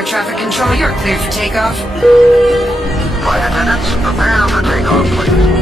air traffic control, you're cleared for takeoff. Flight attendants, prepare for takeoff, please.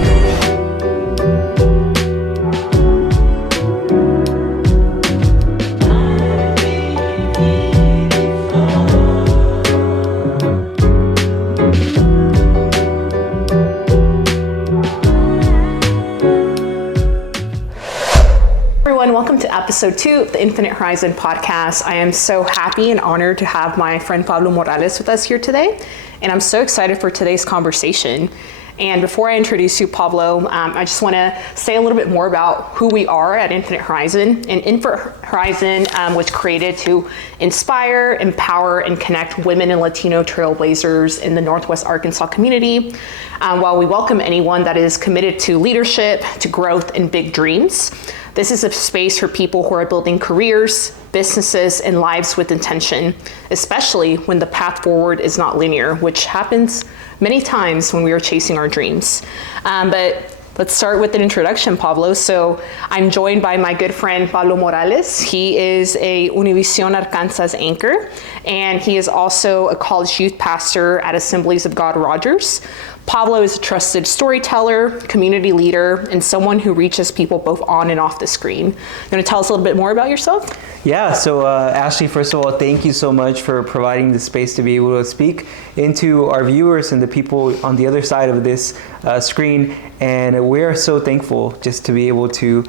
Welcome to episode 2 of the Infinite Horizon podcast. I am so happy and honored to have my friend Pablo Morales with us here today, and I'm so excited for today's conversation. And before I introduce you, Pablo, I just want to say a little bit more about who we are at Infinite Horizon. And Infinite Horizon was created to inspire, empower, and connect women and Latino trailblazers in the Northwest Arkansas community, while we welcome anyone that is committed to leadership, to growth, and big dreams. This is a space for people who are building careers, businesses, and lives with intention, especially when the path forward is not linear, which happens many times when we are chasing our dreams. But let's start with an introduction, Pablo. So I'm joined by my good friend, Pablo Morales. He is a Univision Arkansas anchor, and he is also a college youth pastor at Assemblies of God Rogers. Pablo is a trusted storyteller, community leader, and someone who reaches people both on and off the screen. You want to tell us a little bit more about yourself? Yeah, so Ashley, first of all, thank you so much for providing the space to be able to speak into our viewers and the people on the other side of this screen. And we are so thankful just to be able to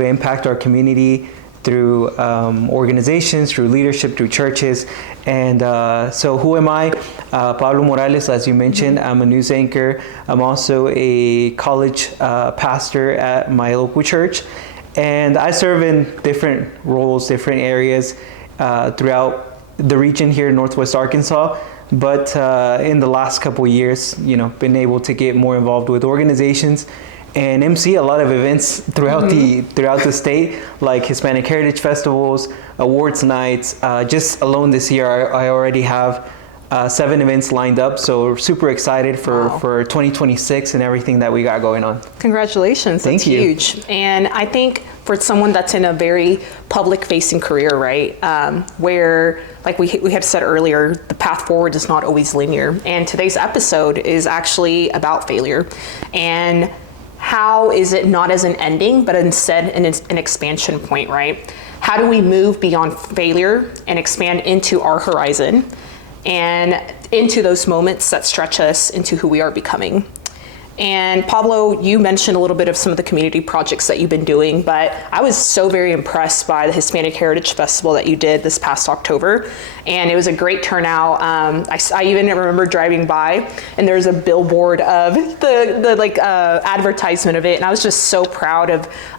impact our community through organizations, through leadership, through churches. And so who am I? Pablo Morales, as you mentioned, I'm a news anchor. I'm also a college pastor at my local church. And I serve in different roles, different areas throughout the region here in Northwest Arkansas. But in the last couple of years, been able to get more involved with organizations and MC a lot of events throughout the state, like Hispanic Heritage Festivals, awards nights. Just alone this year, I already have 7 events lined up, so we're super excited for 2026 and everything that we got going on. Congratulations, that's huge. And I think for someone that's in a very public-facing career, right, where, like we had said earlier, the path forward is not always linear. And today's episode is actually about failure. And how is it not as an ending, but instead an expansion point, right? How do we move beyond failure and expand into our horizon and into those moments that stretch us into who we are becoming? And Pablo, you mentioned a little bit of some of the community projects that you've been doing, but I was so very impressed by the Hispanic Heritage Festival that you did this past October, and it was a great turnout. I even remember driving by, and there's a billboard of the advertisement of it, and I was just so proud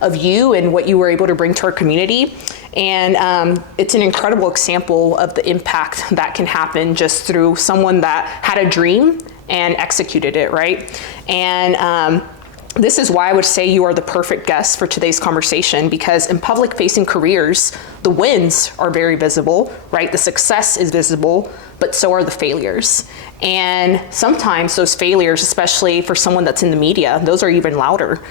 of you and what you were able to bring to our community. And it's an incredible example of the impact that can happen just through someone that had a dream and executed it, right? And this is why I would say you are the perfect guest for today's conversation, because in public-facing careers, the wins are very visible, right? The success is visible, but so are the failures. And sometimes those failures, especially for someone that's in the media, those are even louder,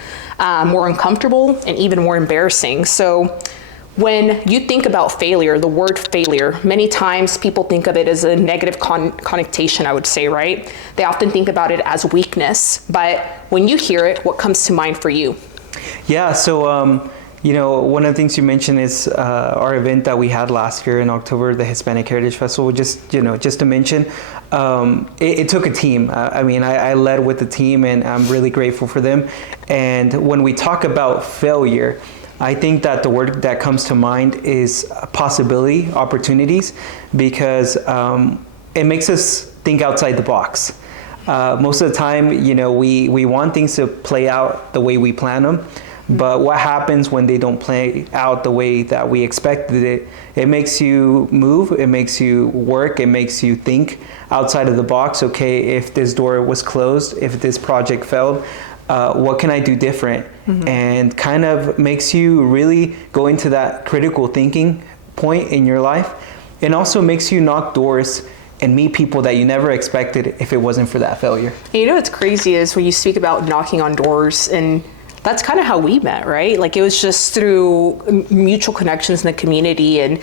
more uncomfortable, and even more embarrassing. So when you think about failure, the word failure, many times people think of it as a negative connotation, I would say, right? They often think about it as weakness, but when you hear it, what comes to mind for you? Yeah, so one of the things you mentioned is our event that we had last year in October, the Hispanic Heritage Festival. Just to mention, it took a team. I led with the team, and I'm really grateful for them. And when we talk about failure, I think that the word that comes to mind is possibility, opportunities, because it makes us think outside the box. Most of the time, we want things to play out the way we plan them, but what happens when they don't play out the way that we expected it? It makes you move, it makes you work, it makes you think outside of the box. Okay, if this door was closed, if this project failed, what can I do different? And kind of makes you really go into that critical thinking point in your life, and also makes you knock doors and meet people that you never expected if it wasn't for that failure. What's crazy is when you speak about knocking on doors, and that's kind of how we met, right? Like, it was just through mutual connections in the community, and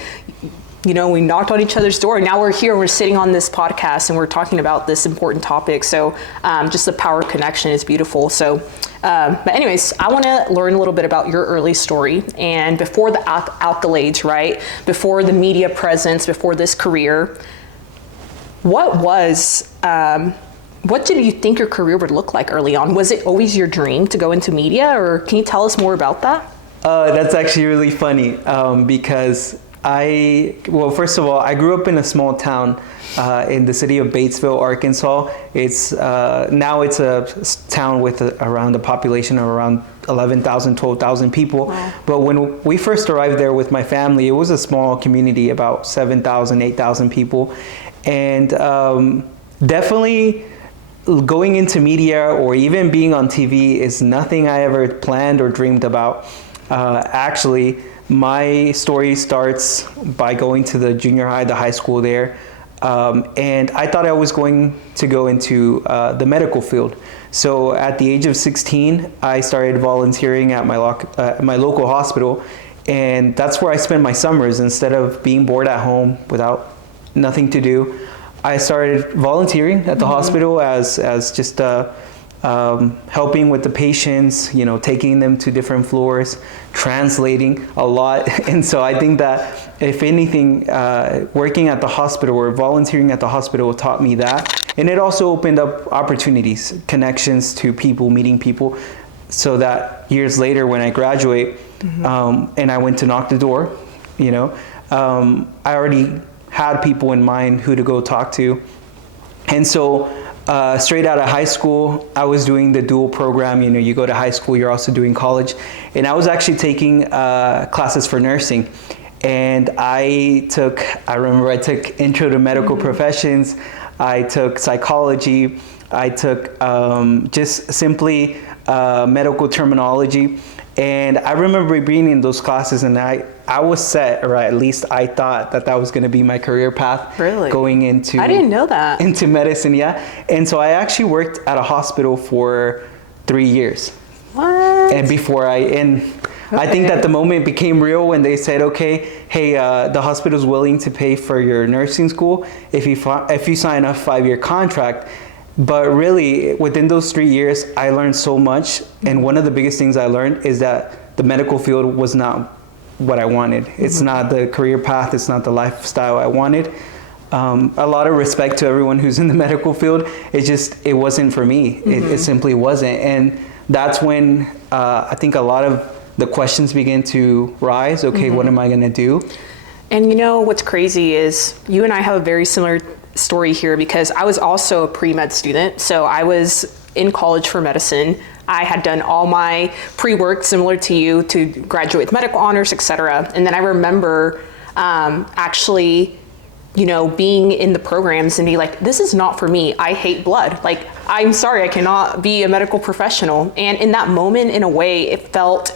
we knocked on each other's door, and now we're here, we're sitting on this podcast, and we're talking about this important topic. So just the power of connection is beautiful. So, but anyways, I want to learn a little bit about your early story, and before the accolades, right? Before the media presence, before this career, what did you think your career would look like early on? Was it always your dream to go into media, or can you tell us more about that? That's actually really funny because first of all, I grew up in a small town in the city of Batesville, Arkansas. Now it's a town with around a population of around 11,000, 12,000 people. Wow. But when we first arrived there with my family, it was a small community, about 7,000, 8,000 people. And definitely going into media or even being on TV is nothing I ever planned or dreamed about. Actually, my story starts by going to the junior high, the high school there. And I thought I was going to go into the medical field. So at the age of 16, I started volunteering at my local hospital. And that's where I spent my summers. Instead of being bored at home without nothing to do, I started volunteering at the hospital as just helping with the patients, taking them to different floors, translating a lot. And so I think that if anything, working at the hospital or volunteering at the hospital taught me that. And it also opened up opportunities, connections to people, meeting people, so that years later when I graduate and I went to knock the door, I already had people in mind who to go talk to. And so straight out of high school, I was doing the dual program. You go to high school, you're also doing college. And I was actually taking classes for nursing. And I remember I took Intro to Medical Professions. I took psychology. I took just simply medical terminology. And I remember being in those classes, and I was set, or at least I thought that was going to be my career path. Really? Going into... I didn't know that. Into medicine, yeah. And so I actually worked at a hospital for 3 years. What? And I think that the moment became real when they said, okay, hey, the hospital's willing to pay for your nursing school if you sign a 5-year contract. But really, within those 3 years, I learned so much. And one of the biggest things I learned is that the medical field was not what I wanted. It's not the career path. It's not the lifestyle I wanted. A lot of respect to everyone who's in the medical field. It wasn't for me. It simply wasn't. And that's when I think a lot of the questions began to rise. Okay, what am I going to do? And what's crazy is you and I have a very similar story here, because I was also a pre-med student. So I was in college for medicine. I had done all my pre-work similar to you to graduate with medical honors, etc. And then I remember actually, being in the programs and be like, this is not for me. I hate blood. Like, I'm sorry, I cannot be a medical professional. And in that moment, in a way, it felt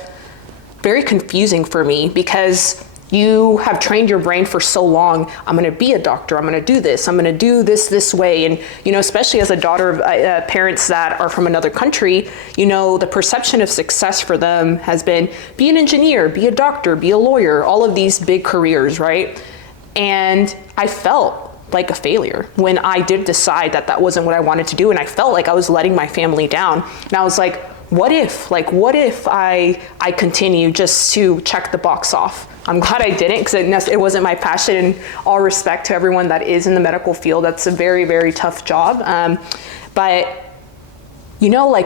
very confusing for me, because you have trained your brain for so long. I'm going to be a doctor. I'm going to do this. I'm going to do this way. And, especially as a daughter of parents that are from another country, the perception of success for them has been be an engineer, be a doctor, be a lawyer, all of these big careers, right? And I felt like a failure when I did decide that wasn't what I wanted to do. And I felt like I was letting my family down. And I was like, what if I continue just to check the box off? I'm glad I didn't, because it wasn't my passion. And all respect to everyone that is in the medical field. That's a very, very tough job. But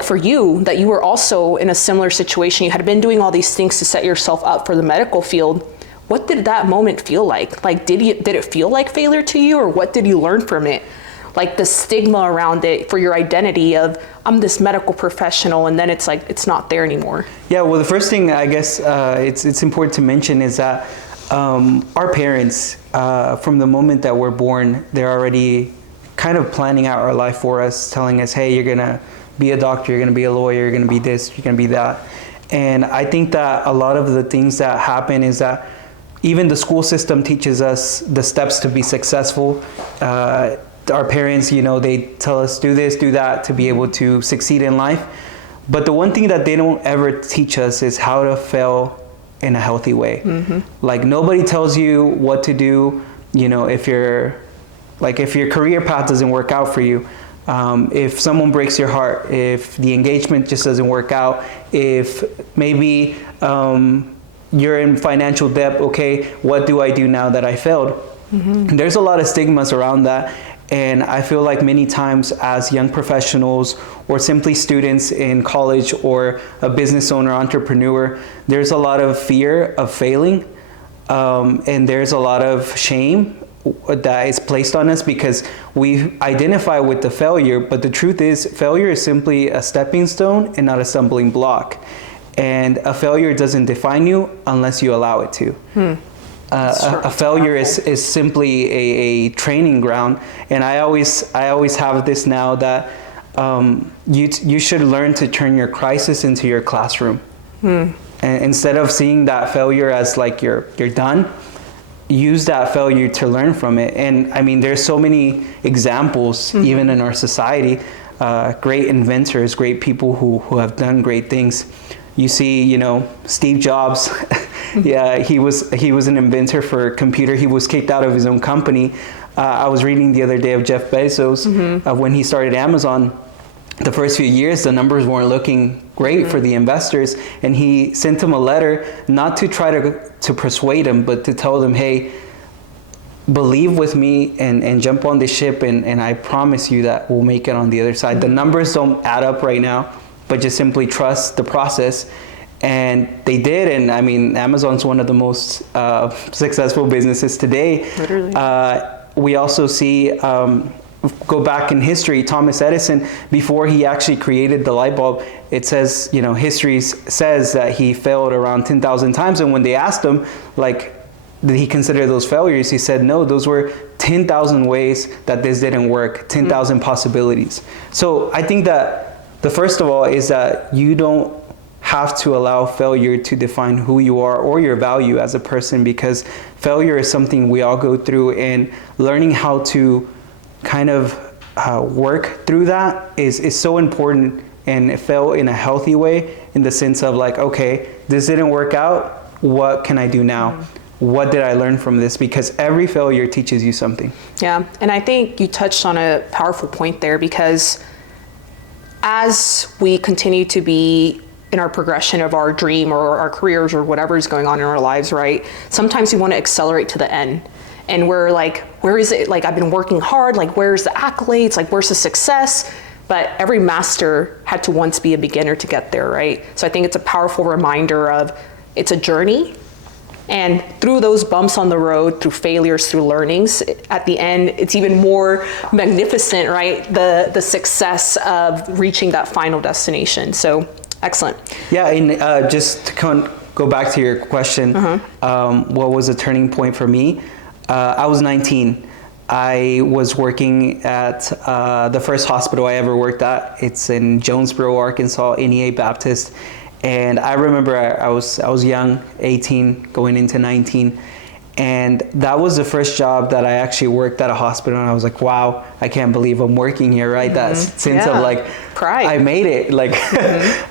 for you, that you were also in a similar situation, you had been doing all these things to set yourself up for the medical field. What did that moment feel like? Like, did it feel like failure to you, or what did you learn from it? Like the stigma around it for your identity of, I'm this medical professional, and then it's like, it's not there anymore. Yeah, well, the first thing I guess it's important to mention is that our parents, from the moment that we're born, they're already kind of planning out our life for us, telling us, hey, you're going to be a doctor, you're going to be a lawyer, you're going to be this, you're going to be that. And I think that a lot of the things that happen is that even the school system teaches us the steps to be successful. Our parents, they tell us do this, do that to be able to succeed in life. But the one thing that they don't ever teach us is how to fail in a healthy way. Like nobody tells you what to do, you know, if your career path doesn't work out for you, if someone breaks your heart, if the engagement just doesn't work out, if maybe you're in financial debt, okay, what do I do now that I failed? There's a lot of stigmas around that. And I feel like many times as young professionals or simply students in college or a business owner, entrepreneur, there's a lot of fear of failing. And there's a lot of shame that is placed on us because we identify with the failure. But the truth is, failure is simply a stepping stone and not a stumbling block. And a failure doesn't define you unless you allow it to. A failure is simply a training ground, and I always have this now that you should learn to turn your crisis into your classroom. And instead of seeing that failure as like you're done, use that failure to learn from it. And I mean, there's so many examples even in our society, great inventors, great people who have done great things. You see, you know, Steve Jobs. Yeah, he was an inventor for a computer. He was kicked out of his own company. I was reading the other day of Jeff Bezos when he started Amazon. The first few years, the numbers weren't looking great for the investors, and he sent them a letter not to try to persuade them, but to tell them, hey, believe with me and jump on the ship, and I promise you that we'll make it on the other side. The numbers don't add up right now, but just simply trust the process. And they did, and I mean, Amazon's one of the most successful businesses today. Literally. We also see, go back in history, Thomas Edison, before he actually created the light bulb, it says, you know, history says that he failed around 10,000 times. And when they asked him, like, did he consider those failures? He said, no, those were 10,000 ways that this didn't work, 10,000 possibilities. So I think that the first of all is that you don't have to allow failure to define who you are or your value as a person, because failure is something we all go through, and learning how to kind of work through that is so important, and fail in a healthy way, in the sense of like, okay, this didn't work out, what can I do now? What did I learn from this? Because every failure teaches you something. Yeah, and I think you touched on a powerful point there, because as we continue to be in our progression of our dream or our careers or whatever is going on in our lives, right? Sometimes we want to accelerate to the end. And we're like, where is it? Like, I've been working hard, like, where's the accolades? Like, where's the success? But every master had to once be a beginner to get there, right? So I think it's a powerful reminder of it's a journey. And through those bumps on the road, through failures, through learnings, at the end, it's even more magnificent, right? The success of reaching that final destination. So excellent. Yeah, and just to go back to your question, what was a turning point for me? I was 19. I was working at the first hospital I ever worked at. It's in Jonesboro, Arkansas, NEA Baptist. And I remember I was young, 18, going into 19. And that was the first job that I actually worked at a hospital. And I was like, wow, I can't believe I'm working here, right? That sense of like, pride. I made it, like,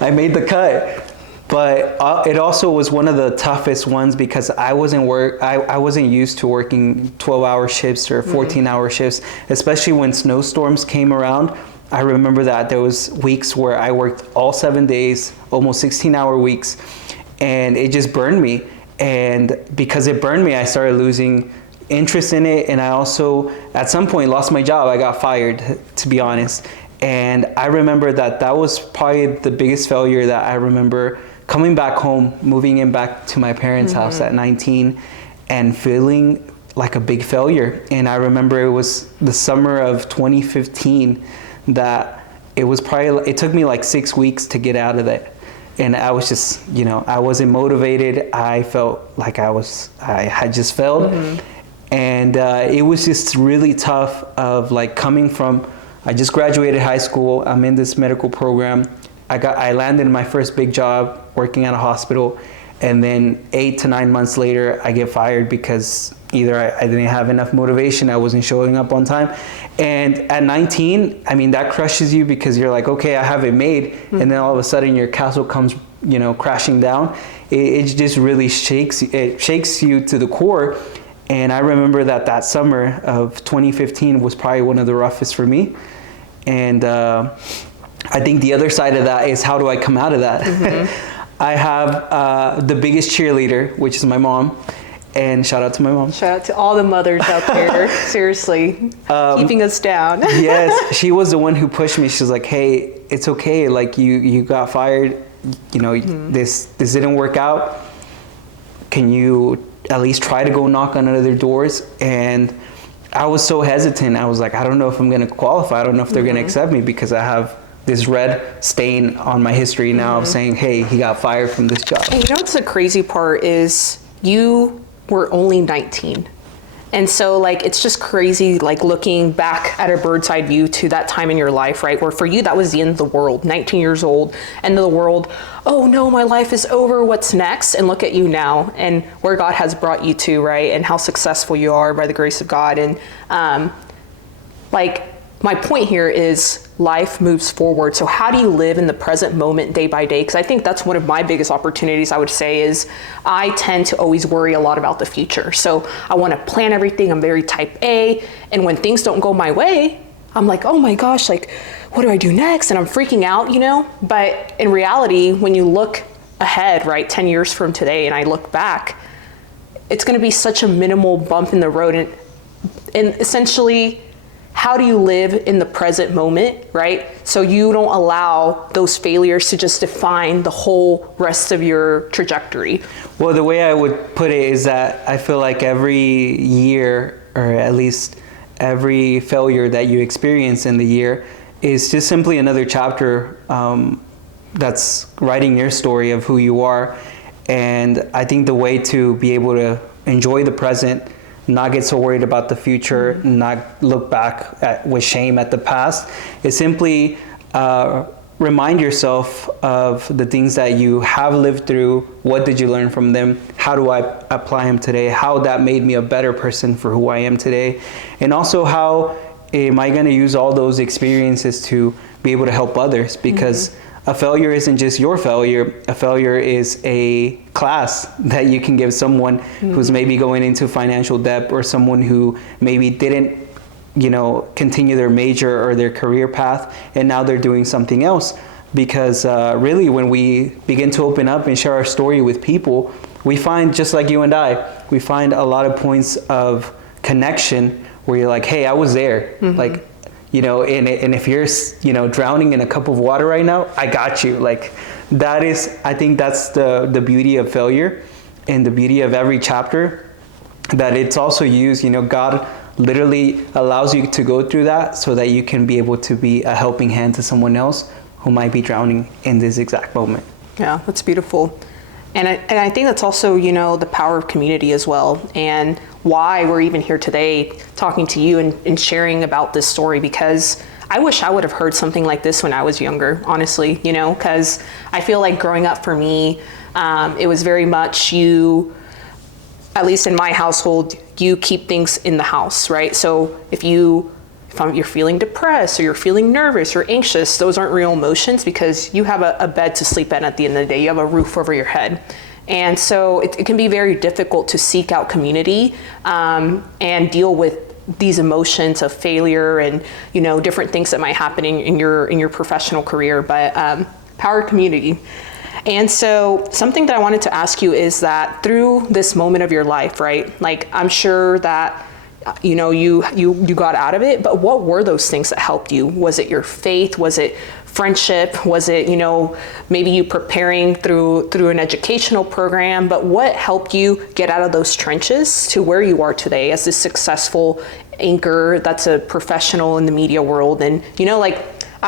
I made the cut. But it also was one of the toughest ones, because I wasn't used to working 12-hour shifts or 14-hour shifts, especially when snowstorms came around. I remember that there was weeks where I worked all 7 days, almost 16-hour weeks, and it just burned me. And because it burned me, I started losing interest in it. And I also, at some point, lost my job. I got fired, to be honest. And I remember that was probably the biggest failure that I remember, coming back home, moving in back to my parents' house at 19, and feeling like a big failure. And I remember it was the summer of 2015 that it took me like 6 weeks to get out of that. And I was just, I wasn't motivated. I felt like I had just failed. And it was just really tough of like coming from, I just graduated high school. I'm in this medical program. I landed my first big job working at a hospital. And then 8 to 9 months later, I get fired because either I didn't have enough motivation, I wasn't showing up on time. And at 19, I mean, that crushes you, because you're like, okay, I have it made. And then all of a sudden your castle comes, crashing down, it just really shakes you to the core. And I remember that summer of 2015 was probably one of the roughest for me. And I think the other side of that is, how do I come out of that? Mm-hmm. I have the biggest cheerleader, which is my mom. And shout out to my mom. Shout out to all the mothers out there, seriously, keeping us down. Yes, she was the one who pushed me. She's like, hey, it's okay. Like, you got fired, this didn't work out. Can you at least try to go knock on other doors? And I was so hesitant. I was like, I don't know if I'm going to qualify. I don't know if they're going to accept me, because I have this red stain on my history now of saying, hey, he got fired from this job. And what's the crazy part is, you were only 19. And so it's just crazy, looking back at a bird's eye view to that time in your life, right? Where for you, that was the end of the world, 19 years old, end of the world. Oh no, my life is over. What's next? And look at you now, and where God has brought you to, right? And how successful you are by the grace of God. And my point here is, life moves forward. So how do you live in the present moment, day by day? Because I think that's one of my biggest opportunities, I would say, is I tend to always worry a lot about the future. So I want to plan everything. I'm very type A. And when things don't go my way, I'm like, oh my gosh, what do I do next? And I'm freaking out, But in reality, when you look ahead, right, 10 years from today, and I look back, it's going to be such a minimal bump in the road. And essentially, how do you live in the present moment, right? So you don't allow those failures to just define the whole rest of your trajectory. Well, the way I would put it is that I feel like every year, or at least every failure that you experience in the year, is just simply another chapter that's writing your story of who you are. And I think the way to be able to enjoy the present, not get so worried about the future, not look back with shame at the past, is simply remind yourself of the things that you have lived through. What did you learn from them? How do I apply them today? How that made me a better person for who I am today? And also, how am I going to use all those experiences to be able to help others? Because a failure isn't just your failure. A failure is a class that you can give someone who's maybe going into financial debt, or someone who maybe didn't, continue their major or their career path, and now they're doing something else. Because really, when we begin to open up and share our story with people, we find, just like you and I, we find a lot of points of connection where you're like, hey, I was there. And if you're, drowning in a cup of water right now, I got you. I think that's the beauty of failure, and the beauty of every chapter, that it's also used, God literally allows you to go through that so that you can be able to be a helping hand to someone else who might be drowning in this exact moment. Yeah, that's beautiful. And I think that's also, the power of community as well, and why we're even here today talking to you and sharing about this story, because I wish I would have heard something like this when I was younger, honestly, because I feel like growing up for me, it was very much at least in my household, you keep things in the house, right? So if you're feeling depressed, or you're feeling nervous or anxious, those aren't real emotions, because you have a bed to sleep in at the end of the day. You have a roof over your head. And so it can be very difficult to seek out community and deal with these emotions of failure and, different things that might happen in your professional career. But power of community. And so something that I wanted to ask you is that through this moment of your life, right? I'm sure that you got out of it, but what were those things that helped you? Was it your faith? Was it friendship? Was it, maybe you preparing through an educational program? But what helped you get out of those trenches to where you are today as this successful anchor that's a professional in the media world? And,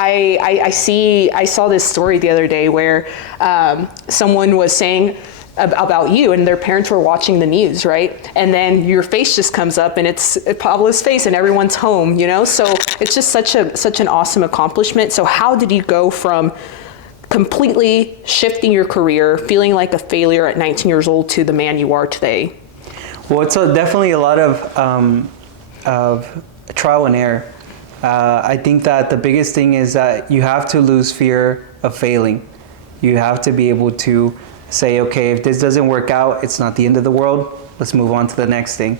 I saw this story the other day where someone was saying about you, and their parents were watching the news, right? And then your face just comes up, and it's Pablo's face, and everyone's home, So it's just such an awesome accomplishment. So how did you go from completely shifting your career, feeling like a failure at 19 years old, to the man you are today? Well, it's definitely a lot of trial and error. I think that the biggest thing is that you have to lose fear of failing. You have to be able to say, okay, if this doesn't work out, it's not the end of the world. Let's move on to the next thing.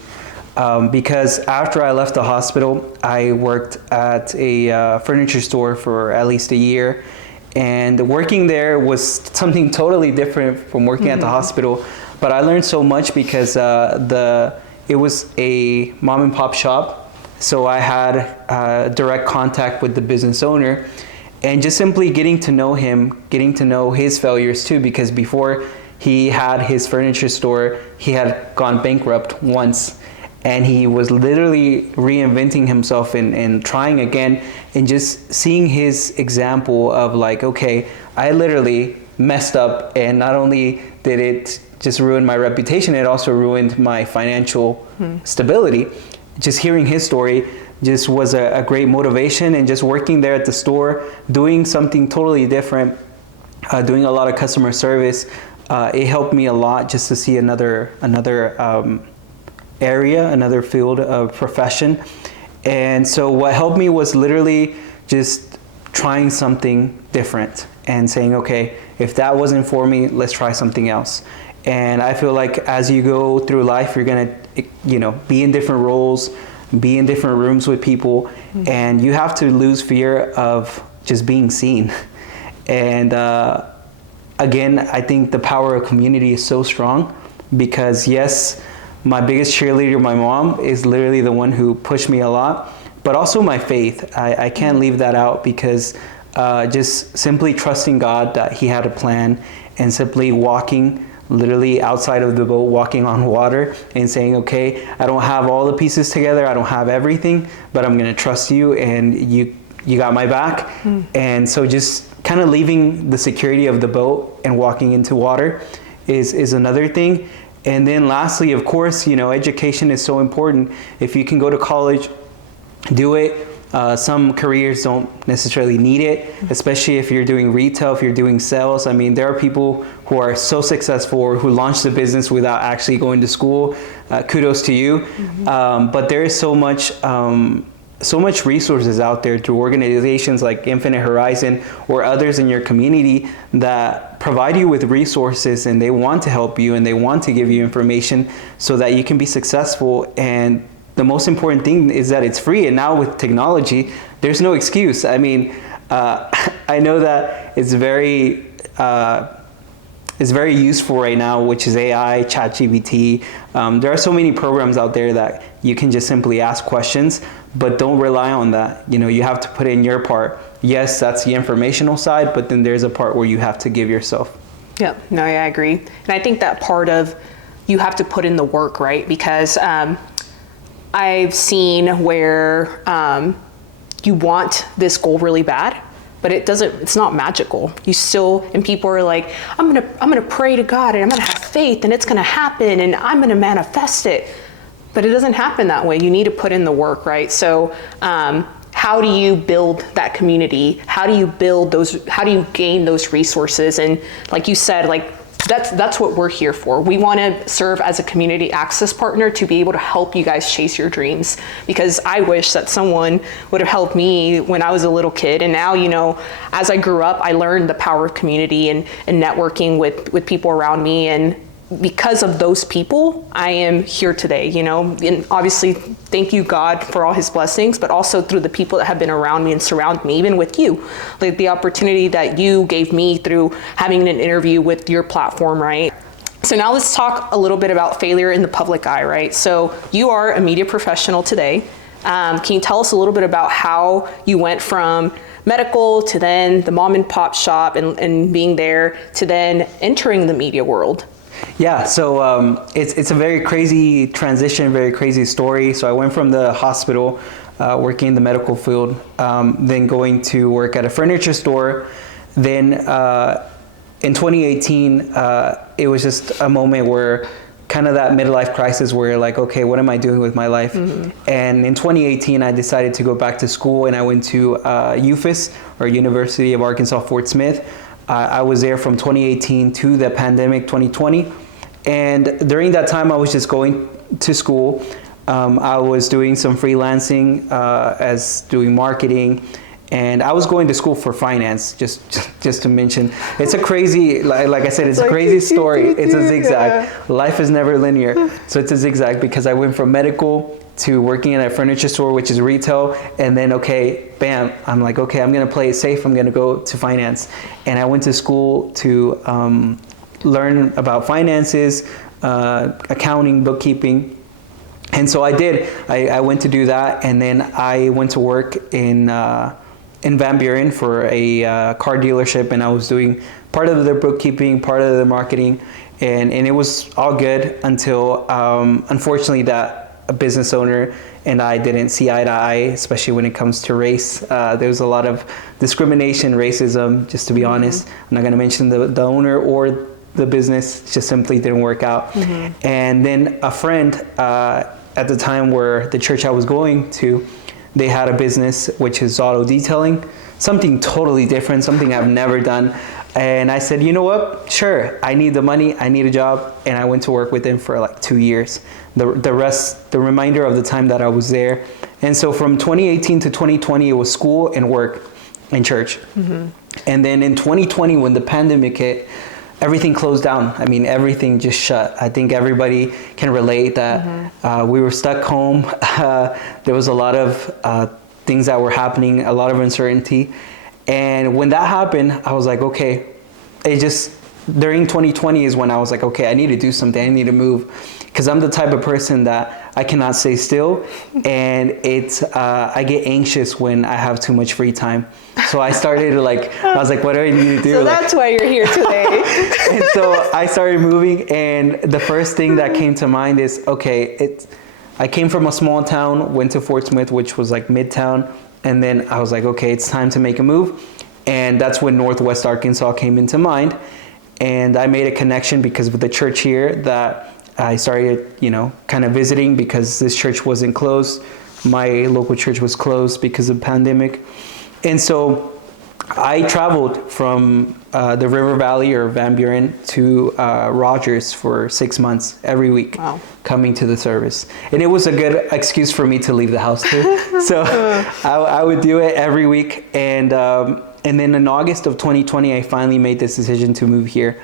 Because after I left the hospital, I worked at a furniture store for at least a year. And working there was something totally different from working at the hospital. But I learned so much because it was a mom and pop shop. So I had direct contact with the business owner. And just simply getting to know him, getting to know his failures too, because before he had his furniture store, he had gone bankrupt once. And he was literally reinventing himself and trying again, and just seeing his example of like, okay, I literally messed up, and not only did it just ruin my reputation, it also ruined my financial stability. Just hearing his story just was a great motivation, and just working there at the store, doing something totally different, doing a lot of customer service, it helped me a lot just to see another area, another field of profession. And so what helped me was literally just trying something different and saying, okay, if that wasn't for me, let's try something else. And I feel like as you go through life, you're gonna, be in different roles, be in different rooms with people, and you have to lose fear of just being seen. And again, I think the power of community is so strong, because yes, my biggest cheerleader, my mom, is literally the one who pushed me a lot, but also my faith. I can't leave that out, because just simply trusting God that He had a plan, and simply walking literally outside of the boat, walking on water, and saying, okay, I don't have all the pieces together, I don't have everything, but I'm going to trust you, and you got my back. And so just kind of leaving the security of the boat and walking into water is another thing. And then lastly, of course, education is so important. If you can go to college, do it. Some careers don't necessarily need it, especially if you're doing retail, if you're doing sales. I mean, there are people who are so successful, or who launched the business without actually going to school. Kudos to you. But there is so much resources out there through organizations like Infinite Horizon or others in your community that provide you with resources, and they want to help you, and they want to give you information so that you can be successful. And the most important thing is that it's free. And now with technology, there's no excuse. I mean, I know that it's very useful right now, which is AI, ChatGPT. There are so many programs out there that you can just simply ask questions, but don't rely on that. You have to put in your part. Yes, that's the informational side, but then there's a part where you have to give yourself. Yep, no, I agree. And I think that part of you have to put in the work, right? Because I've seen where you want this goal really bad, but it's not magical. And people are like, I'm gonna pray to God, and I'm gonna have faith, and it's gonna happen, and I'm gonna manifest it. But it doesn't happen that way. You need to put in the work, right? So how do you build that community? How do you gain those resources? And like you said, that's what we're here for. We want to serve as a community access partner to be able to help you guys chase your dreams, because I wish that someone would have helped me when I was a little kid. And now, as I grew up, I learned the power of community and networking with people around me. And because of those people, I am here today, and obviously thank you, God, for all His blessings, but also through the people that have been around me and surround me, even with you, like the opportunity that you gave me through having an interview with your platform, right? So now let's talk a little bit about failure in the public eye, right? So you are a media professional today. Can you tell us a little bit about how you went from medical to then the mom and pop shop and being there to then entering the media world? Yeah, so it's a very crazy transition, very crazy story. So I went from the hospital, working in the medical field, then going to work at a furniture store. Then in 2018, it was just a moment where kind of that midlife crisis where you're like, okay, what am I doing with my life? And in 2018, I decided to go back to school, and I went to UFAS, or University of Arkansas Fort Smith. I was there from 2018 to the pandemic 2020. And during that time, I was just going to school. I was doing some freelancing as doing marketing. And I was going to school for finance, just to mention. It's a crazy, like I said, it's a crazy story. It's a zigzag. Life is never linear. So it's a zigzag because I went from medical to working in a furniture store, which is retail. And then, okay, bam, I'm like, okay, I'm going to play it safe. I'm going to go to finance. And I went to school to learn about finances, accounting, bookkeeping. And so I did. I went to do that. And then I went to work in Van Buren for a car dealership, and I was doing part of their bookkeeping, part of the marketing, and it was all good until unfortunately that a business owner and I didn't see eye to eye, especially when it comes to race. There was a lot of discrimination, racism, just to be honest. I'm not going to mention the owner or the business, it just simply didn't work out. And then a friend at the time where the church I was going to, they had a business which is auto detailing, something totally different, something I've never done. And I said, you know what? Sure, I need the money, I need a job. And I went to work with them for like 2 years. The remainder of the time that I was there. And so from 2018 to 2020, it was school and work and church. And then in 2020, when the pandemic hit, everything closed down. I mean, everything just shut. I think everybody can relate that we were stuck home. There was a lot of things that were happening, a lot of uncertainty. And when that happened, I was like, okay, during 2020 is when I was like, okay, I need to do something. I need to move. Because I'm the type of person that I cannot stay still. And I get anxious when I have too much free time. So I started to I was like, what do I need to do? So that's why you're here today. And so I started moving, and the first thing that came to mind is, okay, I came from a small town, went to Fort Smith, which was like midtown. And then I was like, okay, it's time to make a move. And that's when Northwest Arkansas came into mind. And I made a connection because of the church here that I started, kind of visiting because this church wasn't closed. My local church was closed because of the pandemic. And so I traveled from the River Valley or Van Buren to Rogers for 6 months every week, coming to the service. And it was a good excuse for me to leave the house too. So I would do it every week. And then in August of 2020, I finally made this decision to move here.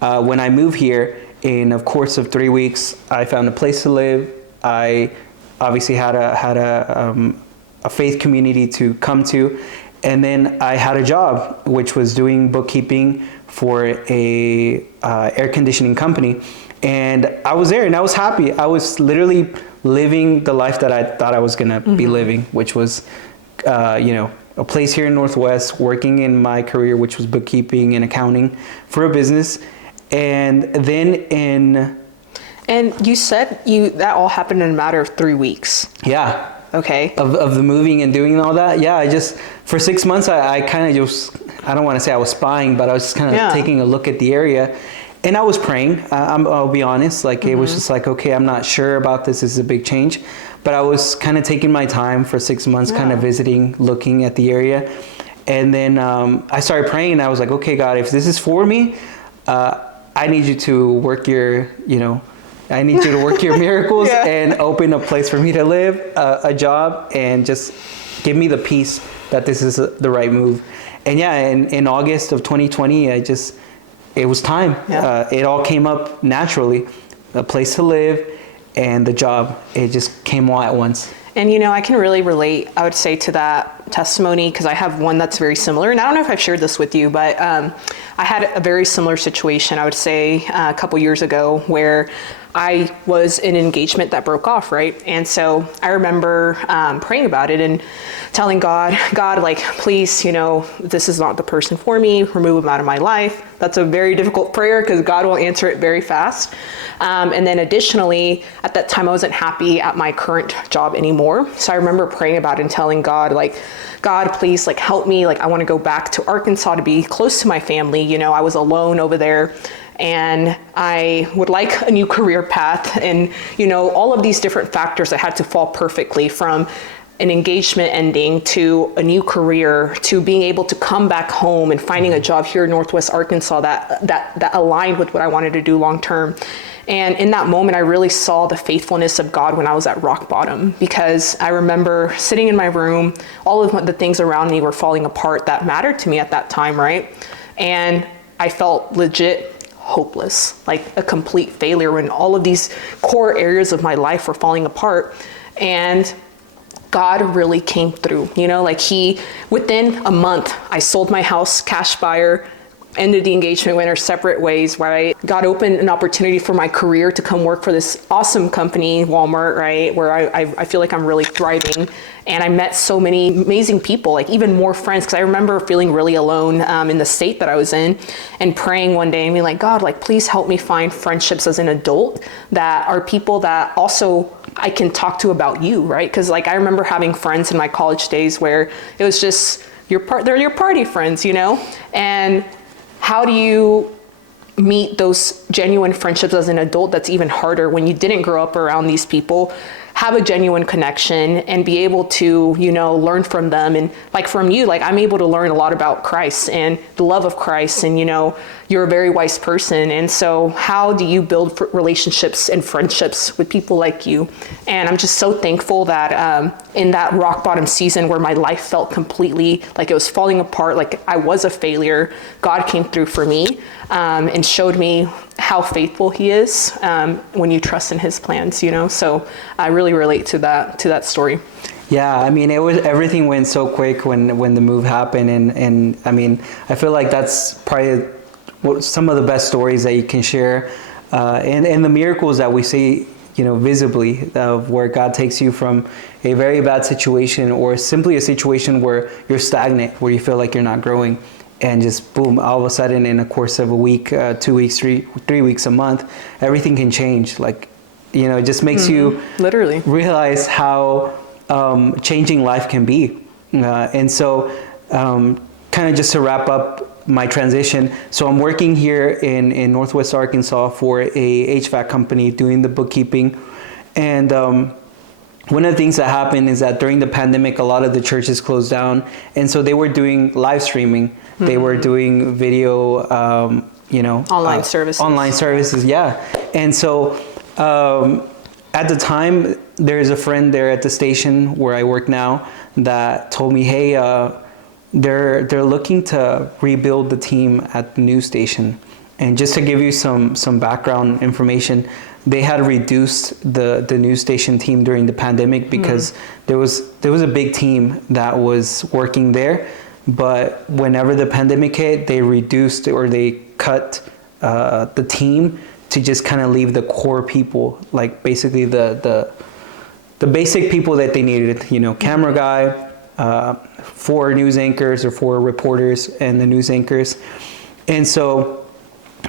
When I moved here, in a course of 3 weeks, I found a place to live. I obviously had a faith community to come to. And then I had a job, which was doing bookkeeping for a air conditioning company. And I was there and I was happy. I was literally living the life that I thought I was going to be living, which was, a place here in Northwest, working in my career, which was bookkeeping and accounting for a business. And then And you said that all happened in a matter of 3 weeks. Yeah. Okay. Of the moving and doing all that. Yeah, for 6 months, I kind of just, I don't want to say I was spying, but I was just kind of taking a look at the area. And I was praying, I'll be honest, it was just like, okay, I'm not sure about this. This is a big change. But I was kind of taking my time for 6 months, kind of visiting, looking at the area. And then I started praying and I was like, okay, God, if this is for me, I need you to work your miracles and open a place for me to live, a job, and just give me the peace that this is the right move. And in August of 2020, it was time. Yeah. It all came up naturally, a place to live and the job. It just came all at once. And I can really relate, I would say, to that testimony because I have one that's very similar. And I don't know if I've shared this with you, but I had a very similar situation, I would say, a couple years ago where I was in an engagement that broke off, right? And so I remember praying about it and telling God, please, this is not the person for me, remove him out of my life. That's a very difficult prayer because God will answer it very fast. And then additionally, at that time, I wasn't happy at my current job anymore. So I remember praying about it and telling God, God, please, help me. I want to go back to Arkansas to be close to my family. I was alone over there. And I would like a new career path and, all of these different factors that had to fall perfectly from an engagement ending to a new career to being able to come back home and finding a job here in Northwest Arkansas that aligned with what I wanted to do long term. And in that moment, I really saw the faithfulness of God when I was at rock bottom, because I remember sitting in my room, all of the things around me were falling apart that mattered to me at that time, right? And I felt legit hopeless, like a complete failure when all of these core areas of my life were falling apart. And God really came through, like within a month, I sold my house, cash buyer, ended the engagement, went our separate ways, right? God opened an opportunity for my career to come work for this awesome company, Walmart, right? Where I feel like I'm really thriving. And I met so many amazing people, like even more friends, because I remember feeling really alone in the state that I was in, and praying one day and being like, God, like, please help me find friendships as an adult that are people that also I can talk to about you, right? Because like I remember having friends in my college days where it was just they're your party friends, and how do you meet those genuine friendships as an adult? That's even harder when you didn't grow up around these people, have a genuine connection and be able to, learn from them. And like from you, like I'm able to learn a lot about Christ and the love of Christ, and, you're a very wise person. And so how do you build relationships and friendships with people like you? And I'm just so thankful that in that rock bottom season where my life felt completely like it was falling apart, like I was a failure, God came through for me and showed me how faithful he is when you trust in his plans, So I really relate to that story. Yeah, I mean, everything went so quick when the move happened, and I mean, I feel like that's probably some of the best stories that you can share, and the miracles that we see, visibly, of where God takes you from a very bad situation or simply a situation where you're stagnant, where you feel like you're not growing, and just boom, all of a sudden in a course of a week, 2 weeks, 3 weeks, a month, everything can change. Like, it just makes you literally realize how changing life can be. And so kind of just to wrap up my transition. So I'm working here in Northwest Arkansas for a HVAC company doing the bookkeeping. And one of the things that happened is that during the pandemic, a lot of the churches closed down. And so they were doing live streaming. Mm-hmm. They were doing video, online services. Online services, yeah. And so at the time, there's a friend there at the station where I work now that told me, hey, they're looking to rebuild the team at the news station. And just to give you some background information, they had reduced the news station team during the pandemic because there was a big team that was working there. But whenever the pandemic hit, they reduced or they cut the team to just kind of leave the core people, like basically the basic people that they needed, camera guy, 4 news anchors or 4 reporters and the news anchors. And so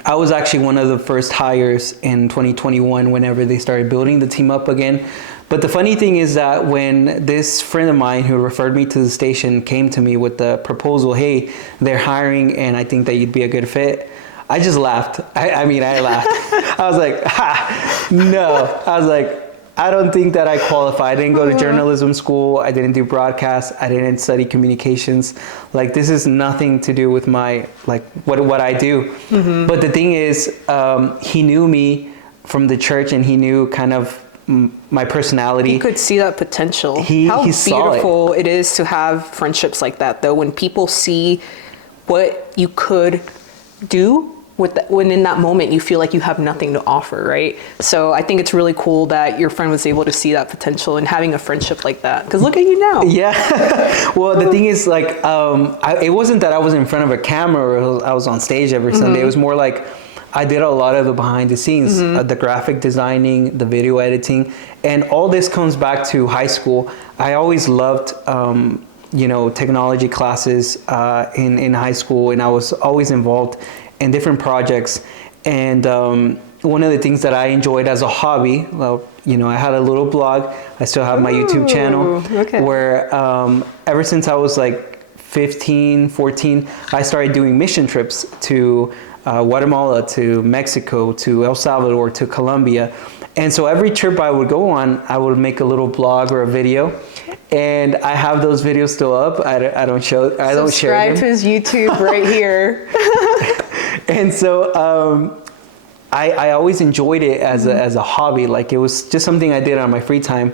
I was actually one of the first hires in 2021 whenever they started building the team up again. But the funny thing is that when this friend of mine who referred me to the station came to me with the proposal, hey, they're hiring and I think that you'd be a good fit, I just laughed. I laughed. I was like, no. I was like, I don't think that I qualify. I didn't go to journalism school. I didn't do broadcast. I didn't study communications. Like, this is nothing to do with my, like, what I do. Mm-hmm. But the thing is, he knew me from the church and he knew kind of my personality. He could see that potential. How beautiful it is to have friendships like that, though, when people see what you could do when in that moment you feel like you have nothing to offer, right? So I think it's really cool that your friend was able to see that potential and having a friendship like that. Because look at you now. Yeah. Well, the thing is, like, it wasn't that I was in front of a camera or I was on stage every Sunday. It was more like I did a lot of the behind the scenes, the graphic designing, the video editing, and all this comes back to high school. I always loved technology classes in high school, and I was always involved in different projects. And one of the things that I enjoyed as a hobby, I had a little blog. I still have my YouTube channel where ever since I was like 15, 14, I started doing mission trips to Guatemala, to Mexico, to El Salvador, to Colombia. And so every trip I would go on, I would make a little blog or a video. And I have those videos still up. I don't share them. Subscribe to his YouTube right here. And so I always enjoyed it as a hobby. Like it was just something I did on my free time,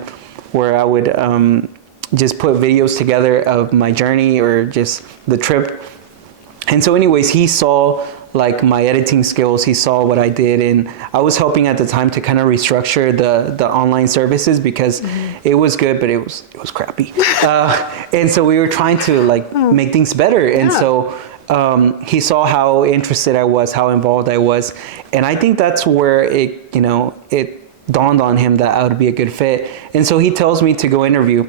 where I would just put videos together of my journey or just the trip. And so anyways, he saw like my editing skills, he saw what I did, and I was helping at the time to kind of restructure the online services because it was good, but it was crappy. And so we were trying to like make things better. And so he saw how interested I was, how involved I was. And I think that's where it dawned on him that I would be a good fit. And so he tells me to go interview.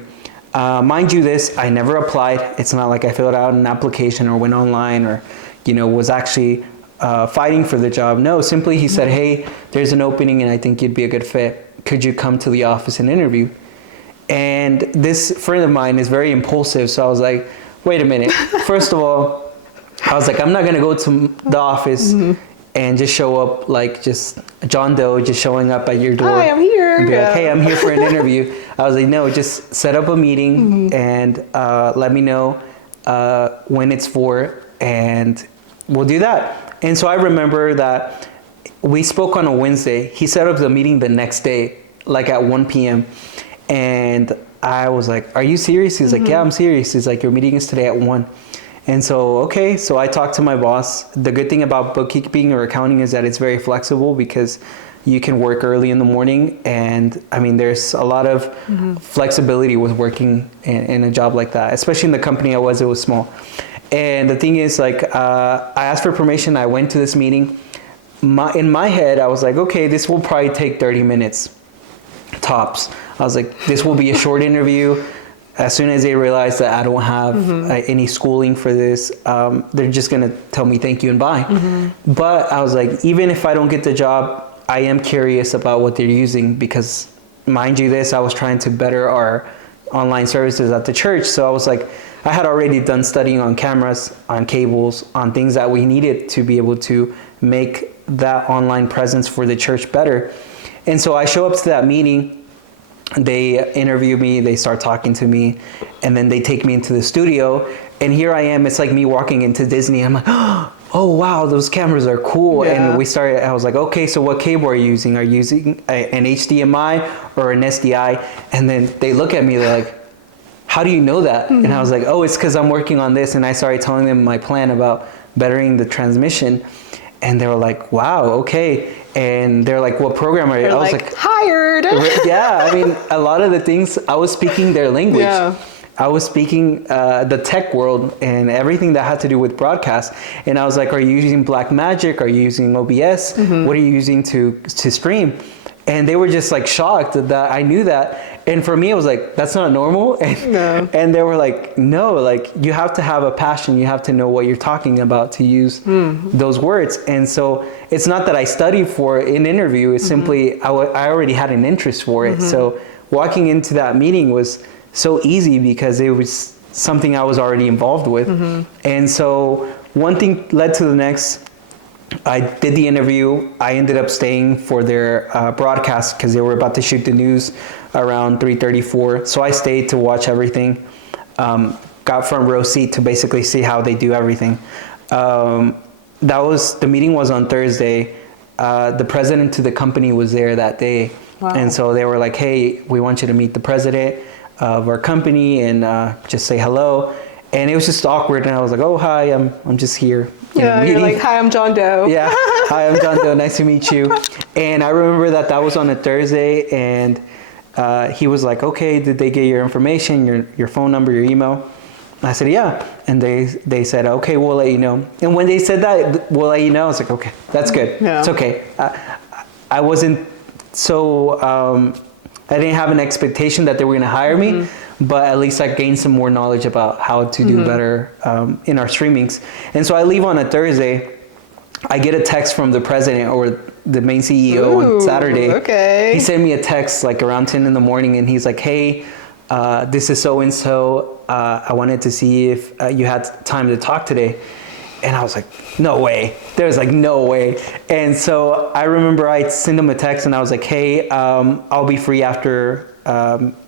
Mind you this, I never applied. It's not like I filled out an application or went online or, was actually fighting for the job. No, simply he said, hey, there's an opening and I think you'd be a good fit. Could you come to the office and interview? And this friend of mine is very impulsive. So I was like, wait a minute. First of all, I was like, I'm not going to go to the office and just show up like just John Doe just showing up at your door. Hi, I'm here. And be like, hey, I'm here for an interview. I was like, no, just set up a meeting and let me know when it's for, and we'll do that. And so I remember that we spoke on a Wednesday. He set up the meeting the next day, like at 1 p.m. And I was like, are you serious? He's like, yeah, I'm serious. He's like, your meeting is today at 1. And so, okay, so I talked to my boss. The good thing about bookkeeping or accounting is that it's very flexible because you can work early in the morning. And I mean, there's a lot of flexibility with working in a job like that, especially in the company I was, it was small. And the thing is, like, I asked for permission. I went to this meeting. In my head, I was like, okay, this will probably take 30 minutes tops. I was like, this will be a short interview. As soon as they realize that I don't have any schooling for this, they're just going to tell me thank you and bye. But I was like, even if I don't get the job, I am curious about what they're using because, mind you this, I was trying to better our online services at the church. So I was like, I had already done studying on cameras, on cables, on things that we needed to be able to make that online presence for the church better. And so I show up to that meeting. They interview me, they start talking to me, and then they take me into the studio. And here I am, it's like me walking into Disney. I'm like, oh wow, those cameras are cool. Yeah. And I was like, okay, so what cable are you using? Are you using an HDMI or an SDI? And then they look at me, they're like, how do you know that? And I was like, oh, it's because I'm working on this. And I started telling them my plan about bettering the transmission. And they were like, wow, okay. And they're like, what program are you? They're I was like, hired. yeah, I mean, a lot of the things, I was speaking their language. Yeah. I was speaking the tech world and everything that had to do with broadcast. And I was like, are you using Blackmagic? Are you using OBS? What are you using to stream? And they were just like shocked that I knew that. And for me, it was like, that's not normal. And they were like, no, like you have to have a passion. You have to know what you're talking about to use those words. And so it's not that I studied for an interview. It's simply, I already had an interest for it. So walking into that meeting was so easy because it was something I was already involved with. And so one thing led to the next. I did the interview. I ended up staying for their broadcast because they were about to shoot the news around 3:34. So I stayed to watch everything. Got front row seat to basically see how they do everything. The meeting was on Thursday. The president to the company was there that day. Wow. And so they were like, hey, we want you to meet the president of our company and just say hello. And it was just awkward. And I was like, oh, hi, I'm just here. Yeah, you're like, hi, I'm John Doe. Yeah, hi, I'm John Doe. Nice to meet you. And I remember that was on a Thursday. And he was like, okay, did they get your information, your phone number, your email? I said, yeah. And they said, okay, we'll let you know. And when they said that, we'll let you know, I was like, okay, that's good. Yeah. It's okay. I wasn't so, I didn't have an expectation that they were going to hire me, but at least I gained some more knowledge about how to do better in our streamings. And so I leave on a Thursday. I get a text from the president or the main CEO on Saturday. Okay. He sent me a text like around 10 in the morning and he's like, hey, this is so-and-so. I wanted to see if you had time to talk today. And I was like, no way. There was like, no way. And so I remember I sent him a text and I was like, hey, I'll be free after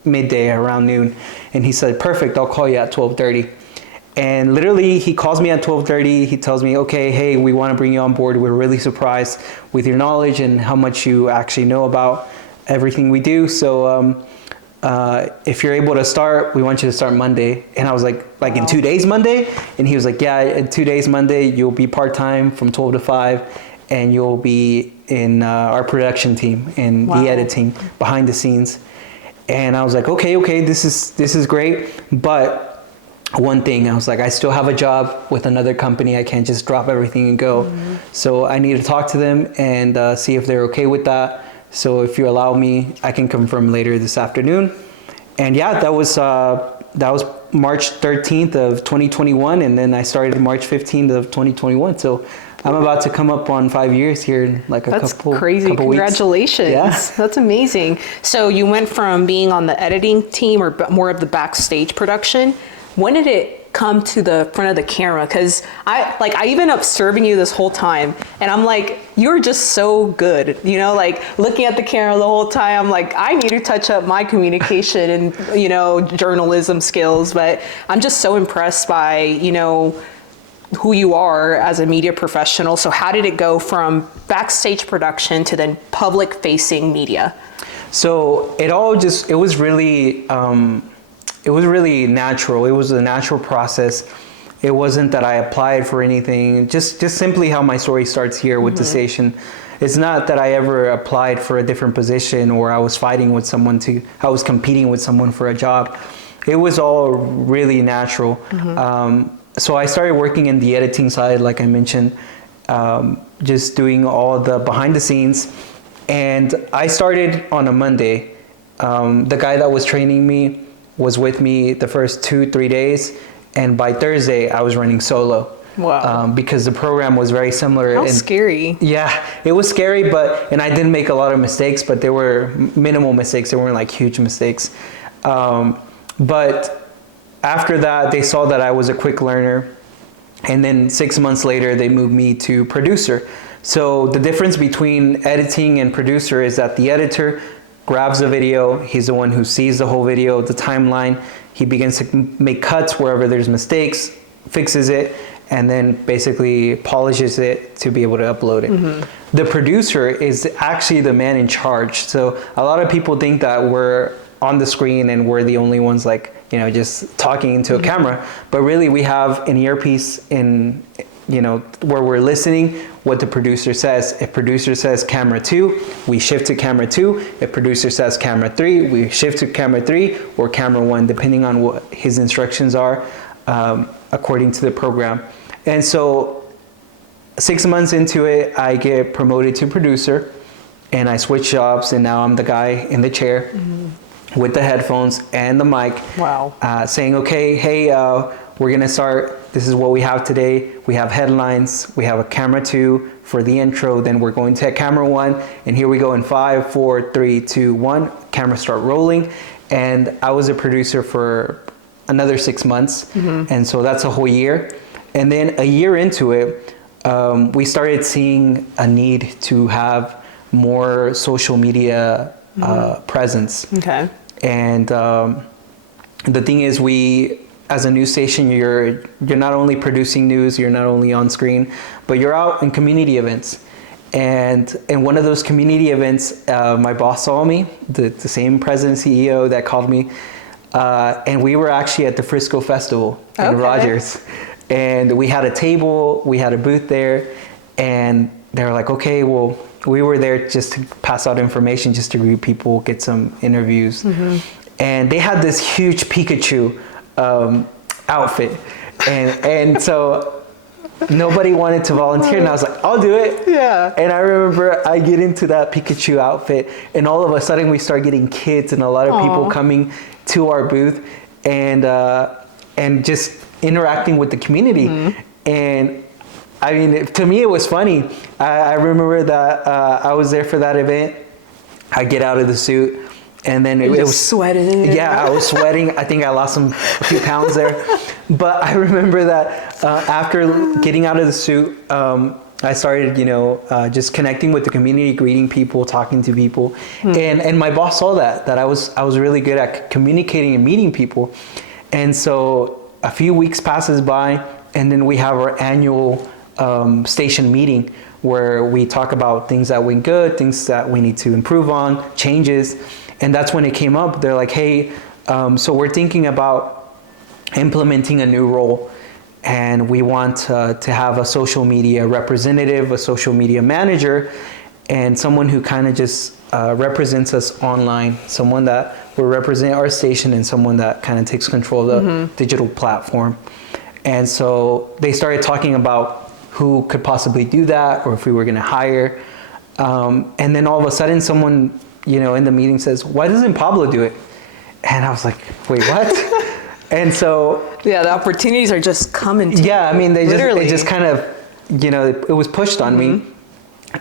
midday around noon. And he said, perfect, I'll call you at 12:30. And literally, he calls me at 12:30. He tells me, okay, hey, we want to bring you on board. We're really surprised with your knowledge and how much you actually know about everything we do. So if you're able to start, we want you to start Monday. And I was like in 2 days, Monday? And he was like, yeah, in 2 days, Monday, you'll be part-time from 12 to 5, and you'll be in our production team in the editing behind the scenes. And I was like, okay, this is great. But one thing, I was like, I still have a job with another company. I can't just drop everything and go. So I need to talk to them and see if they're okay with that. So if you allow me, I can confirm later this afternoon. And yeah, that was March 13th of 2021. And then I started March 15th of 2021. So I'm about to come up on 5 years here in like a couple crazy. Couple Congratulations. Weeks. Yeah. That's amazing. So you went from being on the editing team or more of the backstage production. When did it come to the front of the camera? Because I even observing you this whole time, and I'm like, you're just so good, you know, like looking at the camera the whole time. I'm like, I need to touch up my communication and, you know, journalism skills. But I'm just so impressed by, you know, who you are as a media professional. So how did it go from backstage production to then public facing media? So it was really natural. It was a natural process. It wasn't that I applied for anything. Just simply how my story starts here with the station. It's not that I ever applied for a different position or I was fighting with someone I was competing with someone for a job. It was all really natural. So I started working in the editing side, like I mentioned, just doing all the behind the scenes. And I started on a Monday. The guy that was training me was with me the first 2-3 days, and by Thursday I was running solo. Wow. Because the program was very similar. How scary. Yeah, it was scary, and I didn't make a lot of mistakes, but they were minimal mistakes. They weren't like huge mistakes. But after that, they saw that I was a quick learner, and then 6 months later they moved me to producer. So the difference between editing and producer is that the editor grabs the video, he's the one who sees the whole video, the timeline, he begins to make cuts wherever there's mistakes, fixes it, and then basically polishes it to be able to upload it. The producer is actually the man in charge. So a lot of people think that we're on the screen and we're the only ones like, you know, just talking into a camera, but really we have an earpiece in, you know, where we're listening what the producer says. If producer says camera 2, we shift to camera 2. If producer says camera 3, we shift to camera 3 or camera 1, depending on what his instructions are, according to the program. And so 6 months into it, I get promoted to producer, and I switch jobs, and now I'm the guy in the chair with the headphones and the mic. Wow. Saying, okay, hey, we're gonna start. This is what we have today. We have headlines. We have a camera 2 for the intro. Then we're going to camera 1. And here we go in 5, 4, 3, 2, 1. Camera start rolling. And I was a producer for another 6 months. And so that's a whole year. And then a year into it, we started seeing a need to have more social media presence. Okay. And the thing is, as a news station, you're not only producing news, you're not only on screen, but you're out in community events. And in one of those community events, my boss saw me, the same president CEO that called me, and we were actually at the Frisco Festival in Rogers. And we had a table, we had a booth there, and they were like, okay, well, we were there just to pass out information, just to greet people, get some interviews. And they had this huge Pikachu outfit, and so nobody wanted to volunteer, and I was like, I'll do it. Yeah. And I remember I get into that Pikachu outfit, and all of a sudden we start getting kids and a lot of people coming to our booth, and just interacting with the community. And I mean, to me, it was funny. I remember that I was there for that event. I get out of the suit, and then it was sweating. Yeah, I was sweating. I think I lost a few pounds there. But I remember that after getting out of the suit, I started, just connecting with the community, greeting people, talking to people, and my boss saw that I was really good at communicating and meeting people, and so a few weeks passes by, and then we have our annual station meeting where we talk about things that went good, things that we need to improve on, changes. And that's when it came up. They're like, hey, so we're thinking about implementing a new role, and we want to have a social media representative, a social media manager, and someone who kind of just represents us online, someone that will represent our station, and someone that kind of takes control of the digital platform. And so they started talking about who could possibly do that, or if we were going to hire. And then all of a sudden someone, in the meeting says, why doesn't Pablo do it? And I was like, wait, what? And so... Yeah, the opportunities are just coming to Yeah, I mean, they literally. just kind of, it was pushed on me.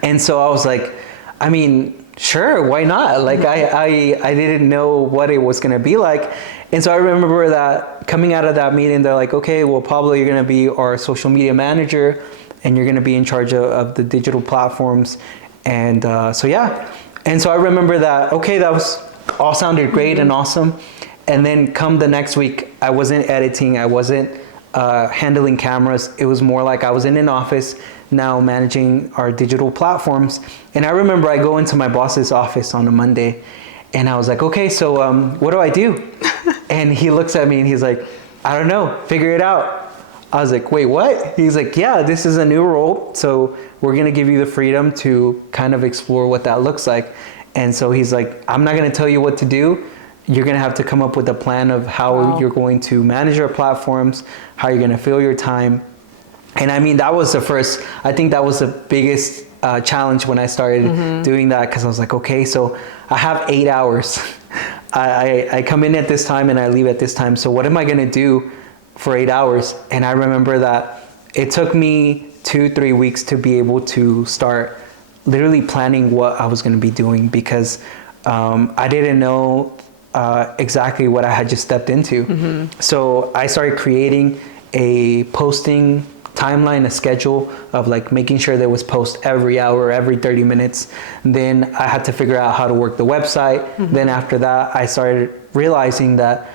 And so I was like, I mean, sure, why not? Like, I didn't know what it was going to be like. And so I remember that coming out of that meeting, they're like, okay, well, Pablo, you're going to be our social media manager, and you're going to be in charge of the digital platforms. And so, yeah. And so I remember that, okay, that was all sounded great and awesome. And then come the next week, I wasn't editing, I wasn't handling cameras. It was more like I was in an office now managing our digital platforms. And I remember I go into my boss's office on a Monday, and I was like, okay, so what do I do? And he looks at me and he's like, I don't know, figure it out. I was like, wait, what? He's like, yeah, this is a new role, so we're gonna give you the freedom to kind of explore what that looks like. And so he's like, I'm not gonna tell you what to do. You're gonna have to come up with a plan of how you're going to manage our platforms, how you're gonna fill your time. And I mean, that was I think that was the biggest challenge when I started doing that, because I was like, okay, so I have 8 hours. I come in at this time and I leave at this time. So what am I gonna do for 8 hours? And I remember that it took me 2-3 weeks to be able to start literally planning what I was gonna be doing, because I didn't know exactly what I had just stepped into. So I started creating a posting timeline, a schedule of like making sure there was post every hour, every 30 minutes. Then I had to figure out how to work the website. Then after that, I started realizing that,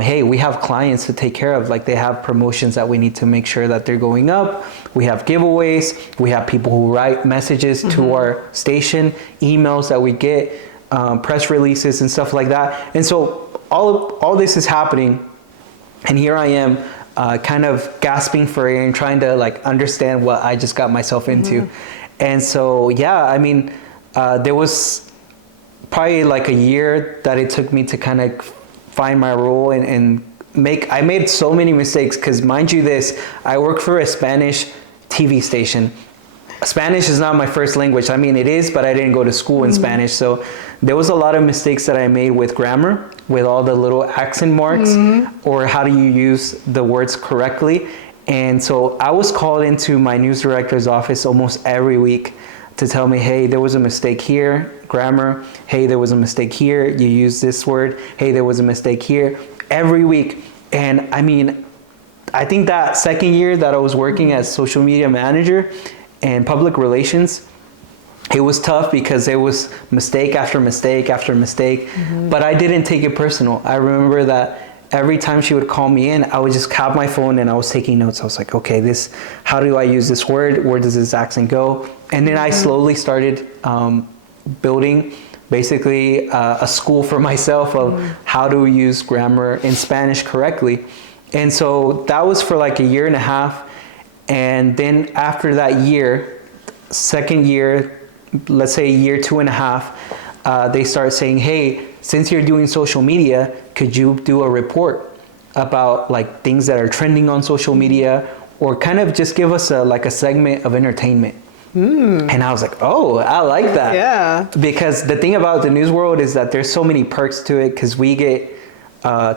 hey, we have clients to take care of. Like, they have promotions that we need to make sure that they're going up. We have giveaways. We have people who write messages to our station, emails that we get, press releases and stuff like that. And so all this is happening, and here I am kind of gasping for air and trying to like understand what I just got myself into. And so, yeah, I mean, there was probably like a year that it took me to kind of find my role and I made so many mistakes, because mind you this, I work for a Spanish TV station. Spanish is not my first language. I mean, it is, but I didn't go to school in Spanish. So there was a lot of mistakes that I made with grammar, with all the little accent marks, or how do you use the words correctly. And so I was called into my news director's office almost every week to tell me, hey, there was a mistake here, grammar. Hey, there was a mistake here, you used this word. Hey, there was a mistake here, every week. And I mean, I think that second year that I was working as social media manager and public relations, it was tough because there was mistake after mistake after mistake, but I didn't take it personal. I remember that every time she would call me in, I would just have my phone and I was taking notes. I was like, okay, how do I use this word? Where does this accent go? And then I slowly started building basically a school for myself of how to use grammar in Spanish correctly. And so that was for like a year and a half. And then after that year, second year, let's say year 2.5, they start saying, hey, since you're doing social media, could you do a report about like things that are trending on social media, or kind of just give us a segment of entertainment. And I was like, oh, I like that. Yeah. Because the thing about the news world is that there's so many perks to it, because we get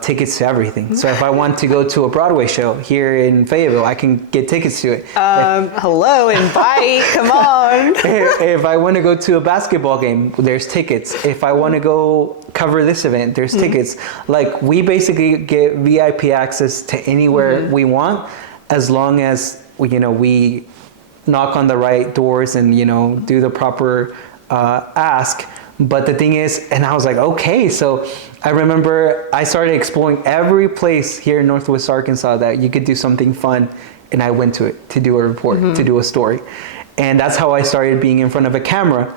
tickets to everything. So if I want to go to a Broadway show here in Fayetteville, I can get tickets to it. Hello, invite, come on. If I want to go to a basketball game, there's tickets. If I want to go cover this event, there's tickets. Like, we basically get VIP access to anywhere we want, as long as we knock on the right doors and do the proper ask. But the thing is, and I was like, okay. So I remember I started exploring every place here in Northwest Arkansas that you could do something fun. And I went to it to do a report, to do a story. And that's how I started being in front of a camera.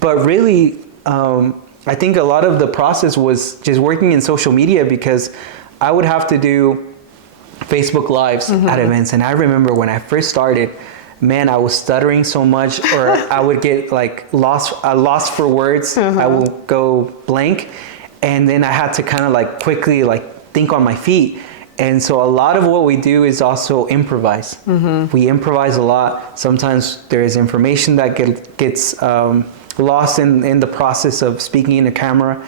But really, I think a lot of the process was just working in social media, because I would have to do Facebook Lives at events. And I remember when I first started, man, I was stuttering so much, or I would get like lost for words. I will go blank. And then I had to kind of like quickly like think on my feet. And so a lot of what we do is also improvise. We improvise a lot. Sometimes there is information that gets lost in the process of speaking in a camera.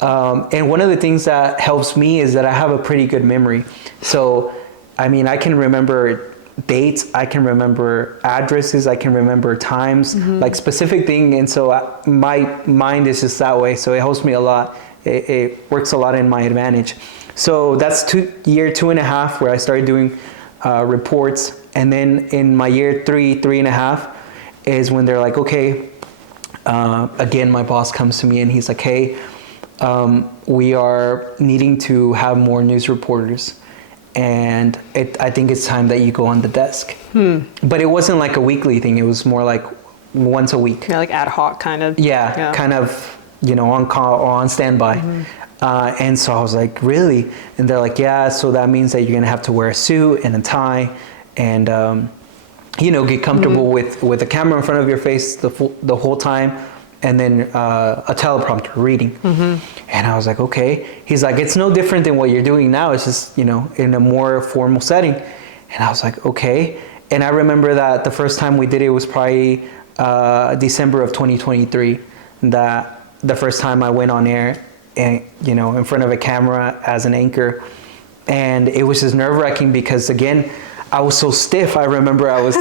And one of the things that helps me is that I have a pretty good memory. So, I mean, I can remember dates, I can remember addresses, I can remember times, like specific thing. And so my mind is just that way. So it helps me a lot. It works a lot in my advantage. So that's year 2.5 where I started doing reports. And then in my year 3.5 is when they're like, okay, again, my boss comes to me and he's like, hey, we are needing to have more news reporters. And I think it's time that you go on the desk. But it wasn't like a weekly thing. It was more like once a week. Yeah, like ad hoc kind of. Yeah. Kind of, on call or on standby. And so I was like, really? And they're like, yeah, so that means that you're going to have to wear a suit and a tie and, get comfortable with a camera in front of your face the whole time. And then a teleprompter reading. And I was like, okay. He's like, it's no different than what you're doing now. It's just, in a more formal setting. And I was like, okay. And I remember that the first time we did it was probably December of 2023. That the first time I went on air and, in front of a camera as an anchor. And it was just nerve-wracking because, again, I was so stiff. I remember I was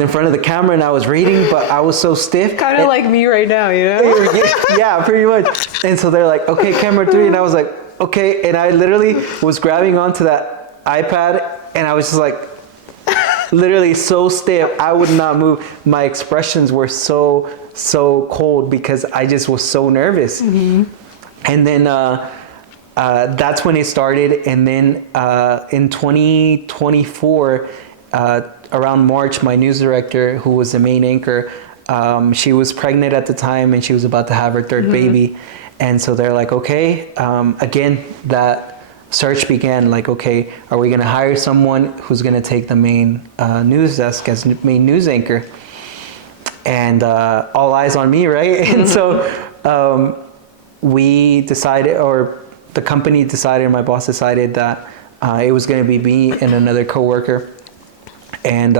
in front of the camera and I was reading, but I was so stiff. Kind of like me right now, Yeah, pretty much. And so they're like, okay, camera 3. And I was like, okay. And I literally was grabbing onto that iPad and I was just like, literally so stiff. I would not move. My expressions were so cold because I just was so nervous. And then that's when it started. And then in 2024, around March, my news director, who was the main anchor, she was pregnant at the time and she was about to have her third baby. And so they're like, okay, again, that search began. Like, okay, are we going to hire someone who's going to take the main news desk as main news anchor? And all eyes on me, right? And so we decided, or the company decided, my boss decided that it was going to be me and another coworker. And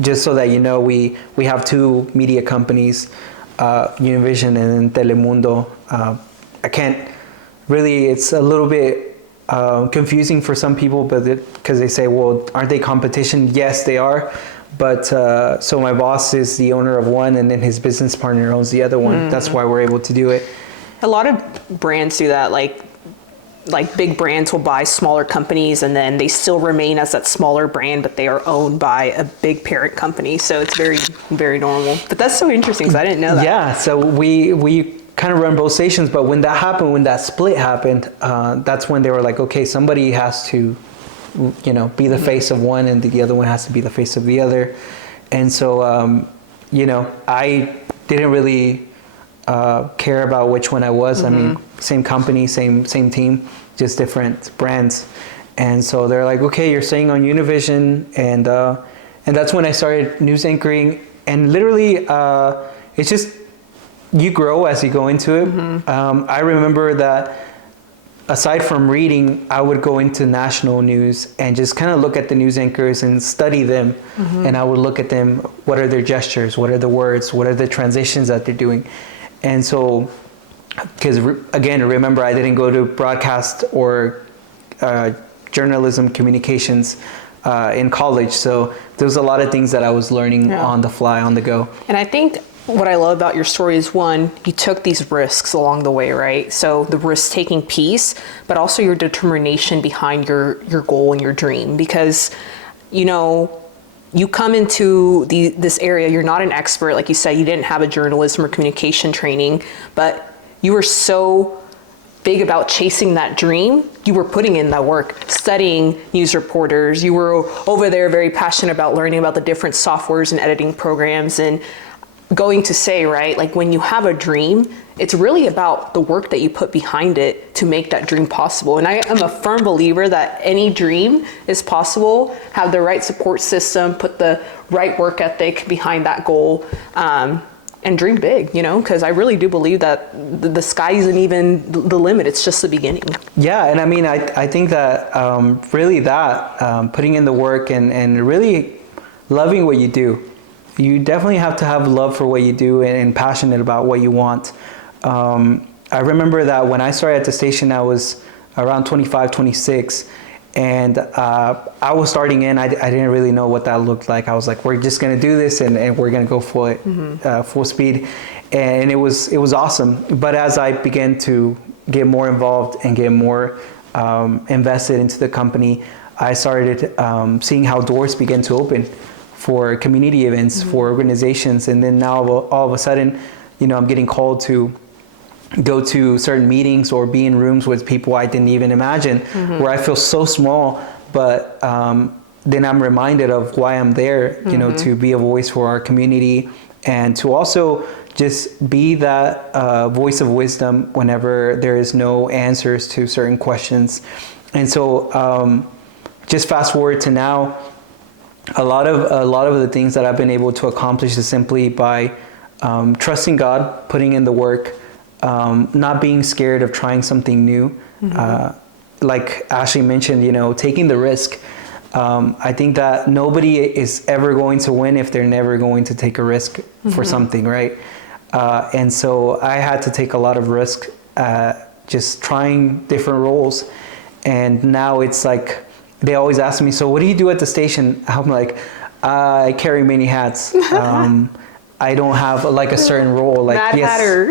just so that we have 2 media companies, Univision and Telemundo. I can't really, it's a little bit confusing for some people, but because they say, well, aren't they competition? Yes, they are. But so my boss is the owner of one and then his business partner owns the other one. That's why we're able to do it. A lot of brands do that, like big brands will buy smaller companies and then they still remain as that smaller brand, but they are owned by a big parent company. So it's very, very normal. But that's so interesting because I didn't know that. Yeah, so we kind of run both stations, but when that happened, when that split happened, that's when they were like, okay, somebody has to, be the face of one and the other one has to be the face of the other. And so, I didn't really care about which one I was. I mean, same company, same team, just different brands. And so they're like, okay, you're staying on Univision. And that's when I started news anchoring. And literally, it's just, you grow as you go into it. I remember that aside from reading, I would go into national news and just kind of look at the news anchors and study them. And I would look at them, what are their gestures? What are the words? What are the transitions that they're doing? And so, because again, remember, I didn't go to broadcast or journalism communications in college. So there's a lot of things that I was learning on the fly, on the go. And I think what I love about your story is, one, you took these risks along the way, right? So the risk-taking piece, but also your determination behind your goal and your dream. Because, you come into this area, you're not an expert, like you said, you didn't have a journalism or communication training, but you were so big about chasing that dream. You were putting in that work, studying news reporters. You were over there very passionate about learning about the different softwares and editing programs, and going to say, right, like when you have a dream, it's really about the work that you put behind it to make that dream possible. And I am a firm believer that any dream is possible. Have the right support system, put the right work ethic behind that goal, and dream big, you know, because I really do believe that the sky isn't even the limit. It's just the beginning. Yeah, and I mean, I think that really that putting in the work and really loving what you do. You definitely have to have love for what you do and passionate about what you want. I remember that when I started at the station, I was around 25, 26. And I was starting in, I didn't really know what that looked like. I was like, we're just going to do this and we're going to go for it, full speed. And it was awesome. But as I began to get more involved and get more invested into the company, I started seeing how doors began to open for community events, for organizations. And then now all of a sudden, you know, I'm getting called to go to certain meetings or be in rooms with people I didn't even imagine, where I feel so small, but then I'm reminded of why I'm there, you know, to be a voice for our community and to also just be that voice of wisdom whenever there is no answers to certain questions. And so just fast forward to now, a lot of the things that I've been able to accomplish is simply by trusting God, putting in the work, not being scared of trying something new. Like Ashley mentioned, you know, taking the risk. I think that nobody is ever going to win if they're never going to take a risk for something, right? And so I had to take a lot of risk, just trying different roles. And now it's like, they always ask me, so what do you do at the station? I'm like, I carry many hats. I don't have like a certain role. Like, Mad yes, Hatter.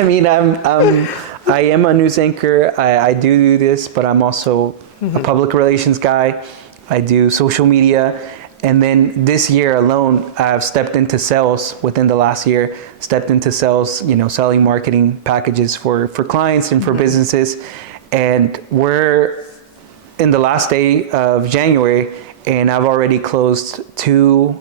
I mean, I am a news anchor. I do this, but I'm also a public relations guy. I do social media. And then this year alone, I've stepped into sales within the last year, stepped into sales, you know, selling marketing packages for clients and for businesses. And we're in the last day of January, and I've already closed two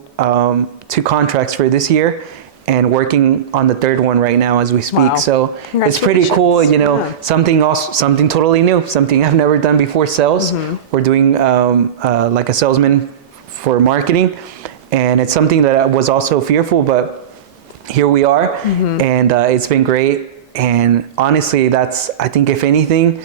contracts for this year and working on the third one right now as we speak. Wow. So it's pretty cool, you know, something else, something totally new, something I've never done before, sales. We're doing like a salesman for marketing, and it's something that I was also fearful, but here we are, and it's been great. And honestly, that's, I think if anything,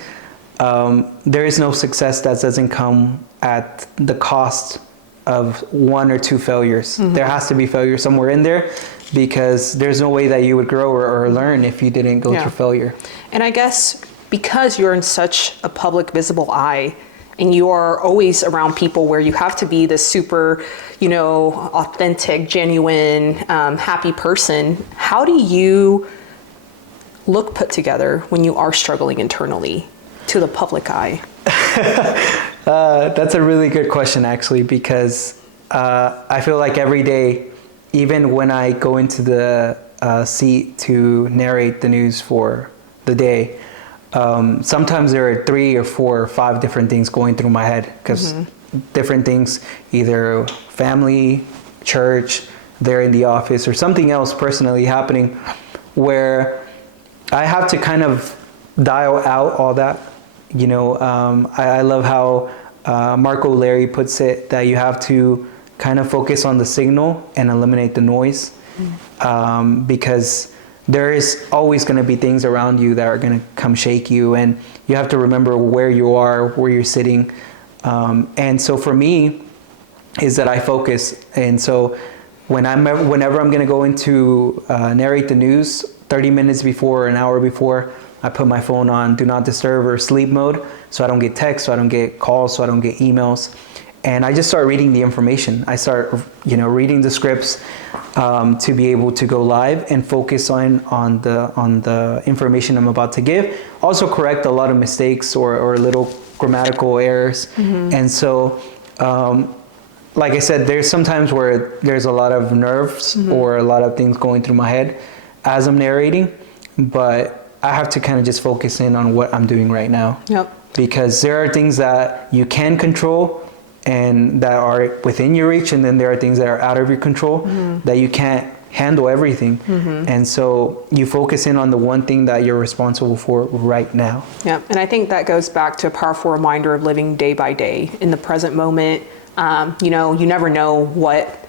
there is no success that doesn't come at the cost of one or two failures. There has to be failure somewhere in there, because there's no way that you would grow or learn if you didn't go through failure. And I guess because you're in such a public visible eye, and you are always around people where you have to be this super, you know, authentic, genuine, happy person, how do you look put together when you are struggling internally to the public eye? That's a really good question, actually, because I feel like every day, even when I go into the seat to narrate the news for the day, sometimes there are 3 or 4 or 5 different things going through my head, because different things, either family, church, there in the office, or something else personally happening, where I have to kind of dial out all that. You know, I love how Marco Larry puts it, that you have to kind of focus on the signal and eliminate the noise, because there is always going to be things around you that are going to come shake you, and you have to remember where you are, where you're sitting. And so for me, is that I focus. And so whenever I'm going to go into narrate the news, 30 minutes before or an hour before, I put my phone on do not disturb or sleep mode, so I don't get texts, so I don't get calls, so I don't get emails. And I just start reading the information. I start, you know, reading the scripts to be able to go live and focus on the information I'm about to give. Also correct a lot of mistakes or little grammatical errors. And so like I said, there's sometimes where there's a lot of nerves or a lot of things going through my head as I'm narrating, but I have to kind of just focus in on what I'm doing right now. Yep. Because there are things that you can control and that are within your reach, and then there are things that are out of your control that you can't handle everything. And so you focus in on the one thing that you're responsible for right now. Yeah, and I think that goes back to a powerful reminder of living day by day in the present moment. You know, you never know what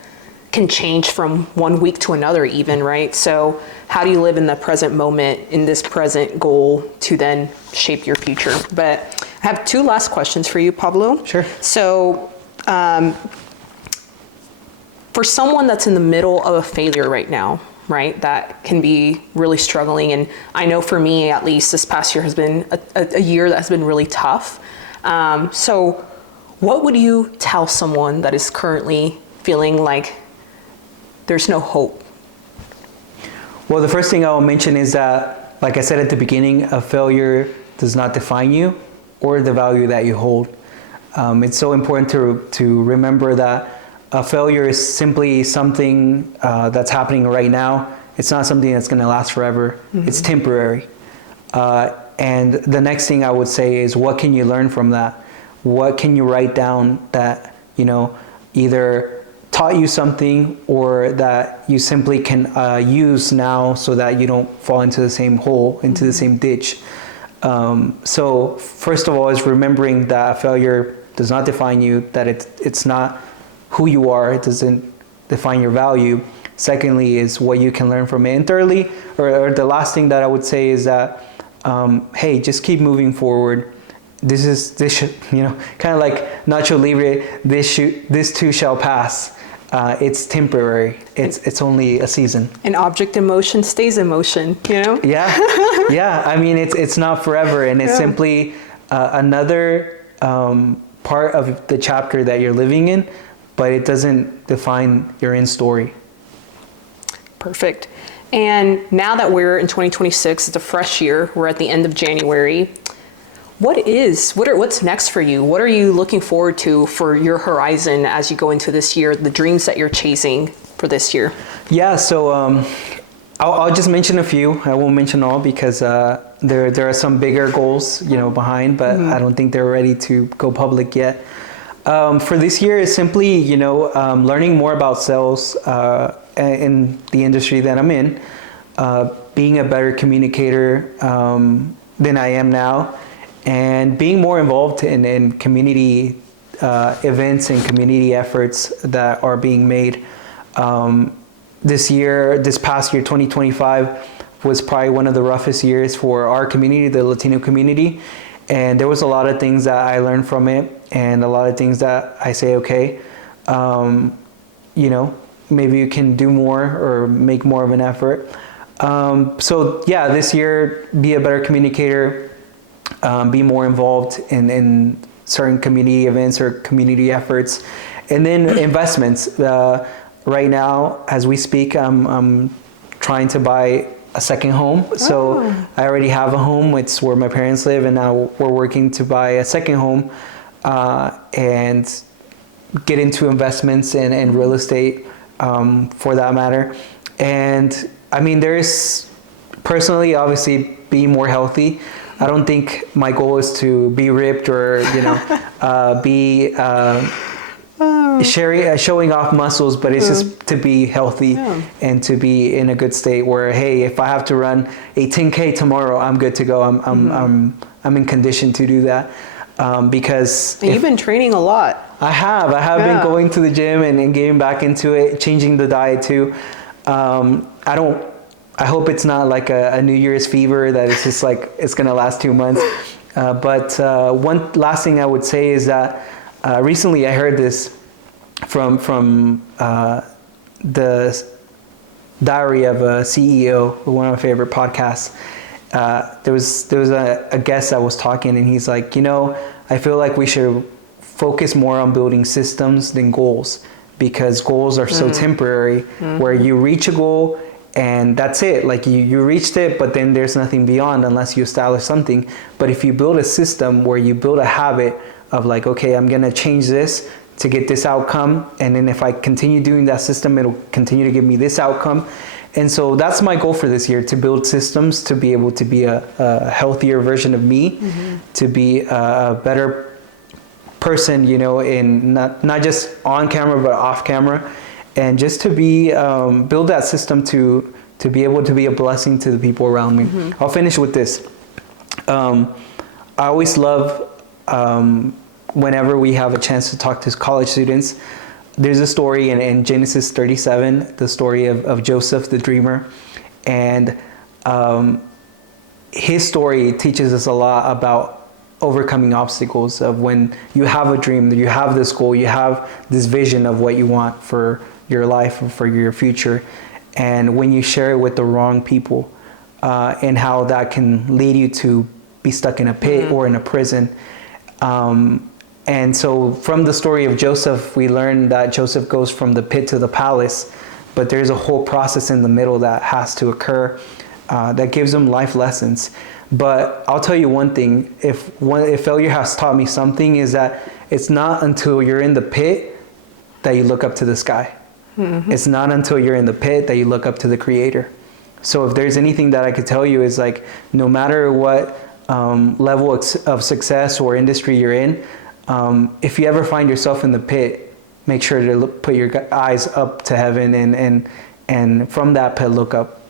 can change from one week to another even, right? So how do you live in the present moment in this present goal to then shape your future? But I have two last questions for you, Pablo. Sure. So for someone that's in the middle of a failure right now, right, that can be really struggling. And I know for me, at least this past year has been a year that has been really tough. So what would you tell someone that is currently feeling like there's no hope? Well, the first thing I will mention is that, like I said at the beginning, a failure does not define you or the value that you hold. It's so important to remember that a failure is simply something that's happening right now. It's not something that's going to last forever. It's temporary. And the next thing I would say is, what can you learn from that? What can you write down that, you know, either taught you something or that you simply can use now so that you don't fall into the same hole, into the same ditch? So first of all is remembering that a failure does not define you, that it's not who you are, it doesn't define your value. Secondly is what you can learn from it. And thirdly, or the last thing that I would say is that, hey, just keep moving forward. This you know, kind of like Nacho Libre, this too shall pass. It's temporary. It's only a season. An object in motion stays in motion, you know? Yeah, yeah. I mean, it's not forever, and it's simply another part of the chapter that you're living in, but it doesn't define your end story. Perfect. And now that we're in 2026, it's a fresh year. We're at the end of January. What's next for you? What are you looking forward to for your horizon as you go into this year, the dreams that you're chasing for this year? Yeah, so I'll just mention a few. I won't mention all because there are some bigger goals, you know, behind, but I don't think they're ready to go public yet. For this year is simply, you know, learning more about sales in the industry that I'm in, being a better communicator than I am now, and being more involved in community events and community efforts that are being made. This past year, 2025, was probably one of the roughest years for our community, the Latino community. And there was a lot of things that I learned from it, and a lot of things that I say, okay, you know, maybe you can do more or make more of an effort. So yeah, this year, be a better communicator, be more involved in certain community events or community efforts, and then investments. Right now, as we speak, I'm trying to buy a second home. So I already have a home. It's where my parents live, and now we're working to buy a second home and get into investments and real estate for that matter. And I mean, there's personally, obviously, being more healthy. I don't think my goal is to be ripped or, you know, be showing off muscles, but it's just to be healthy and to be in a good state where, hey, if I have to run a 10K tomorrow, I'm good to go. I'm in condition to do that because and you've been training a lot. I have been going to the gym and getting back into it, changing the diet too. I hope it's not like a New Year's fever that it's just like it's gonna last 2 months. But one last thing I would say is that recently I heard this from the Diary of a CEO, one of my favorite podcasts. There was a guest that was talking, and he's like, you know, I feel like we should focus more on building systems than goals, because goals are so temporary, where you reach a goal and that's it. Like you reached it, but then there's nothing beyond unless you establish something. But if you build a system where you build a habit of like, okay, I'm gonna change this to get this outcome, and then if I continue doing that system, it'll continue to give me this outcome. And so that's my goal for this year, to build systems to be able to be a healthier version of me, to be a better person, you know, in not just on camera, but off camera, and just to be, build that system to be able to be a blessing to the people around me. I'll finish with this. I always love, whenever we have a chance to talk to college students, there's a story in Genesis 37, the story of Joseph the dreamer, and his story teaches us a lot about overcoming obstacles. Of when you have a dream, you have this goal, you have this vision of what you want for your life or for your future, and when you share it with the wrong people, and how that can lead you to be stuck in a pit or in a prison. And so from the story of Joseph, we learn that Joseph goes from the pit to the palace, but there's a whole process in the middle that has to occur, that gives him life lessons. But I'll tell you one thing, if failure has taught me something, is that it's not until you're in the pit that you look up to the sky. It's not until you're in the pit that you look up to the Creator. So if there's anything that I could tell you, is like, no matter what level of success or industry you're in, if you ever find yourself in the pit, make sure to put your eyes up to heaven, and from that pit, look up.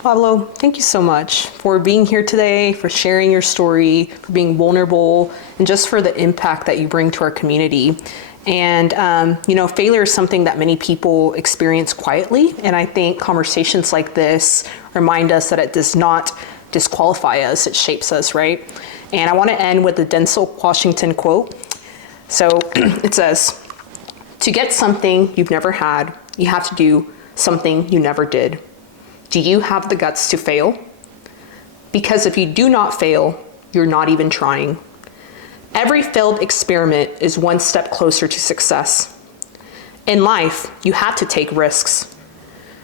Pablo, thank you so much for being here today, for sharing your story, for being vulnerable, and just for the impact that you bring to our community. And, failure is something that many people experience quietly. And I think conversations like this remind us that it does not disqualify us, it shapes us, right? And I want to end with the Denzel Washington quote. So it says, "To get something you've never had, you have to do something you never did. Do you have the guts to fail? Because if you do not fail, you're not even trying. Every failed experiment is one step closer to success. In life, you have to take risks.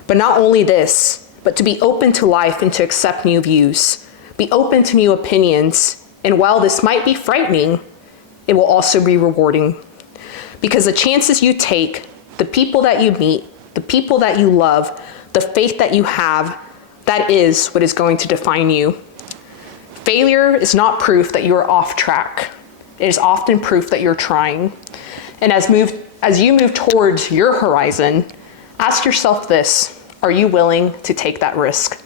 But not only this, but to be open to life and to accept new views, be open to new opinions. And while this might be frightening, it will also be rewarding. Because the chances you take, the people that you meet, the people that you love, the faith that you have, that is what is going to define you. Failure is not proof that you are off track. It is often proof that you're trying. And as you move towards your horizon, ask yourself this: are you willing to take that risk?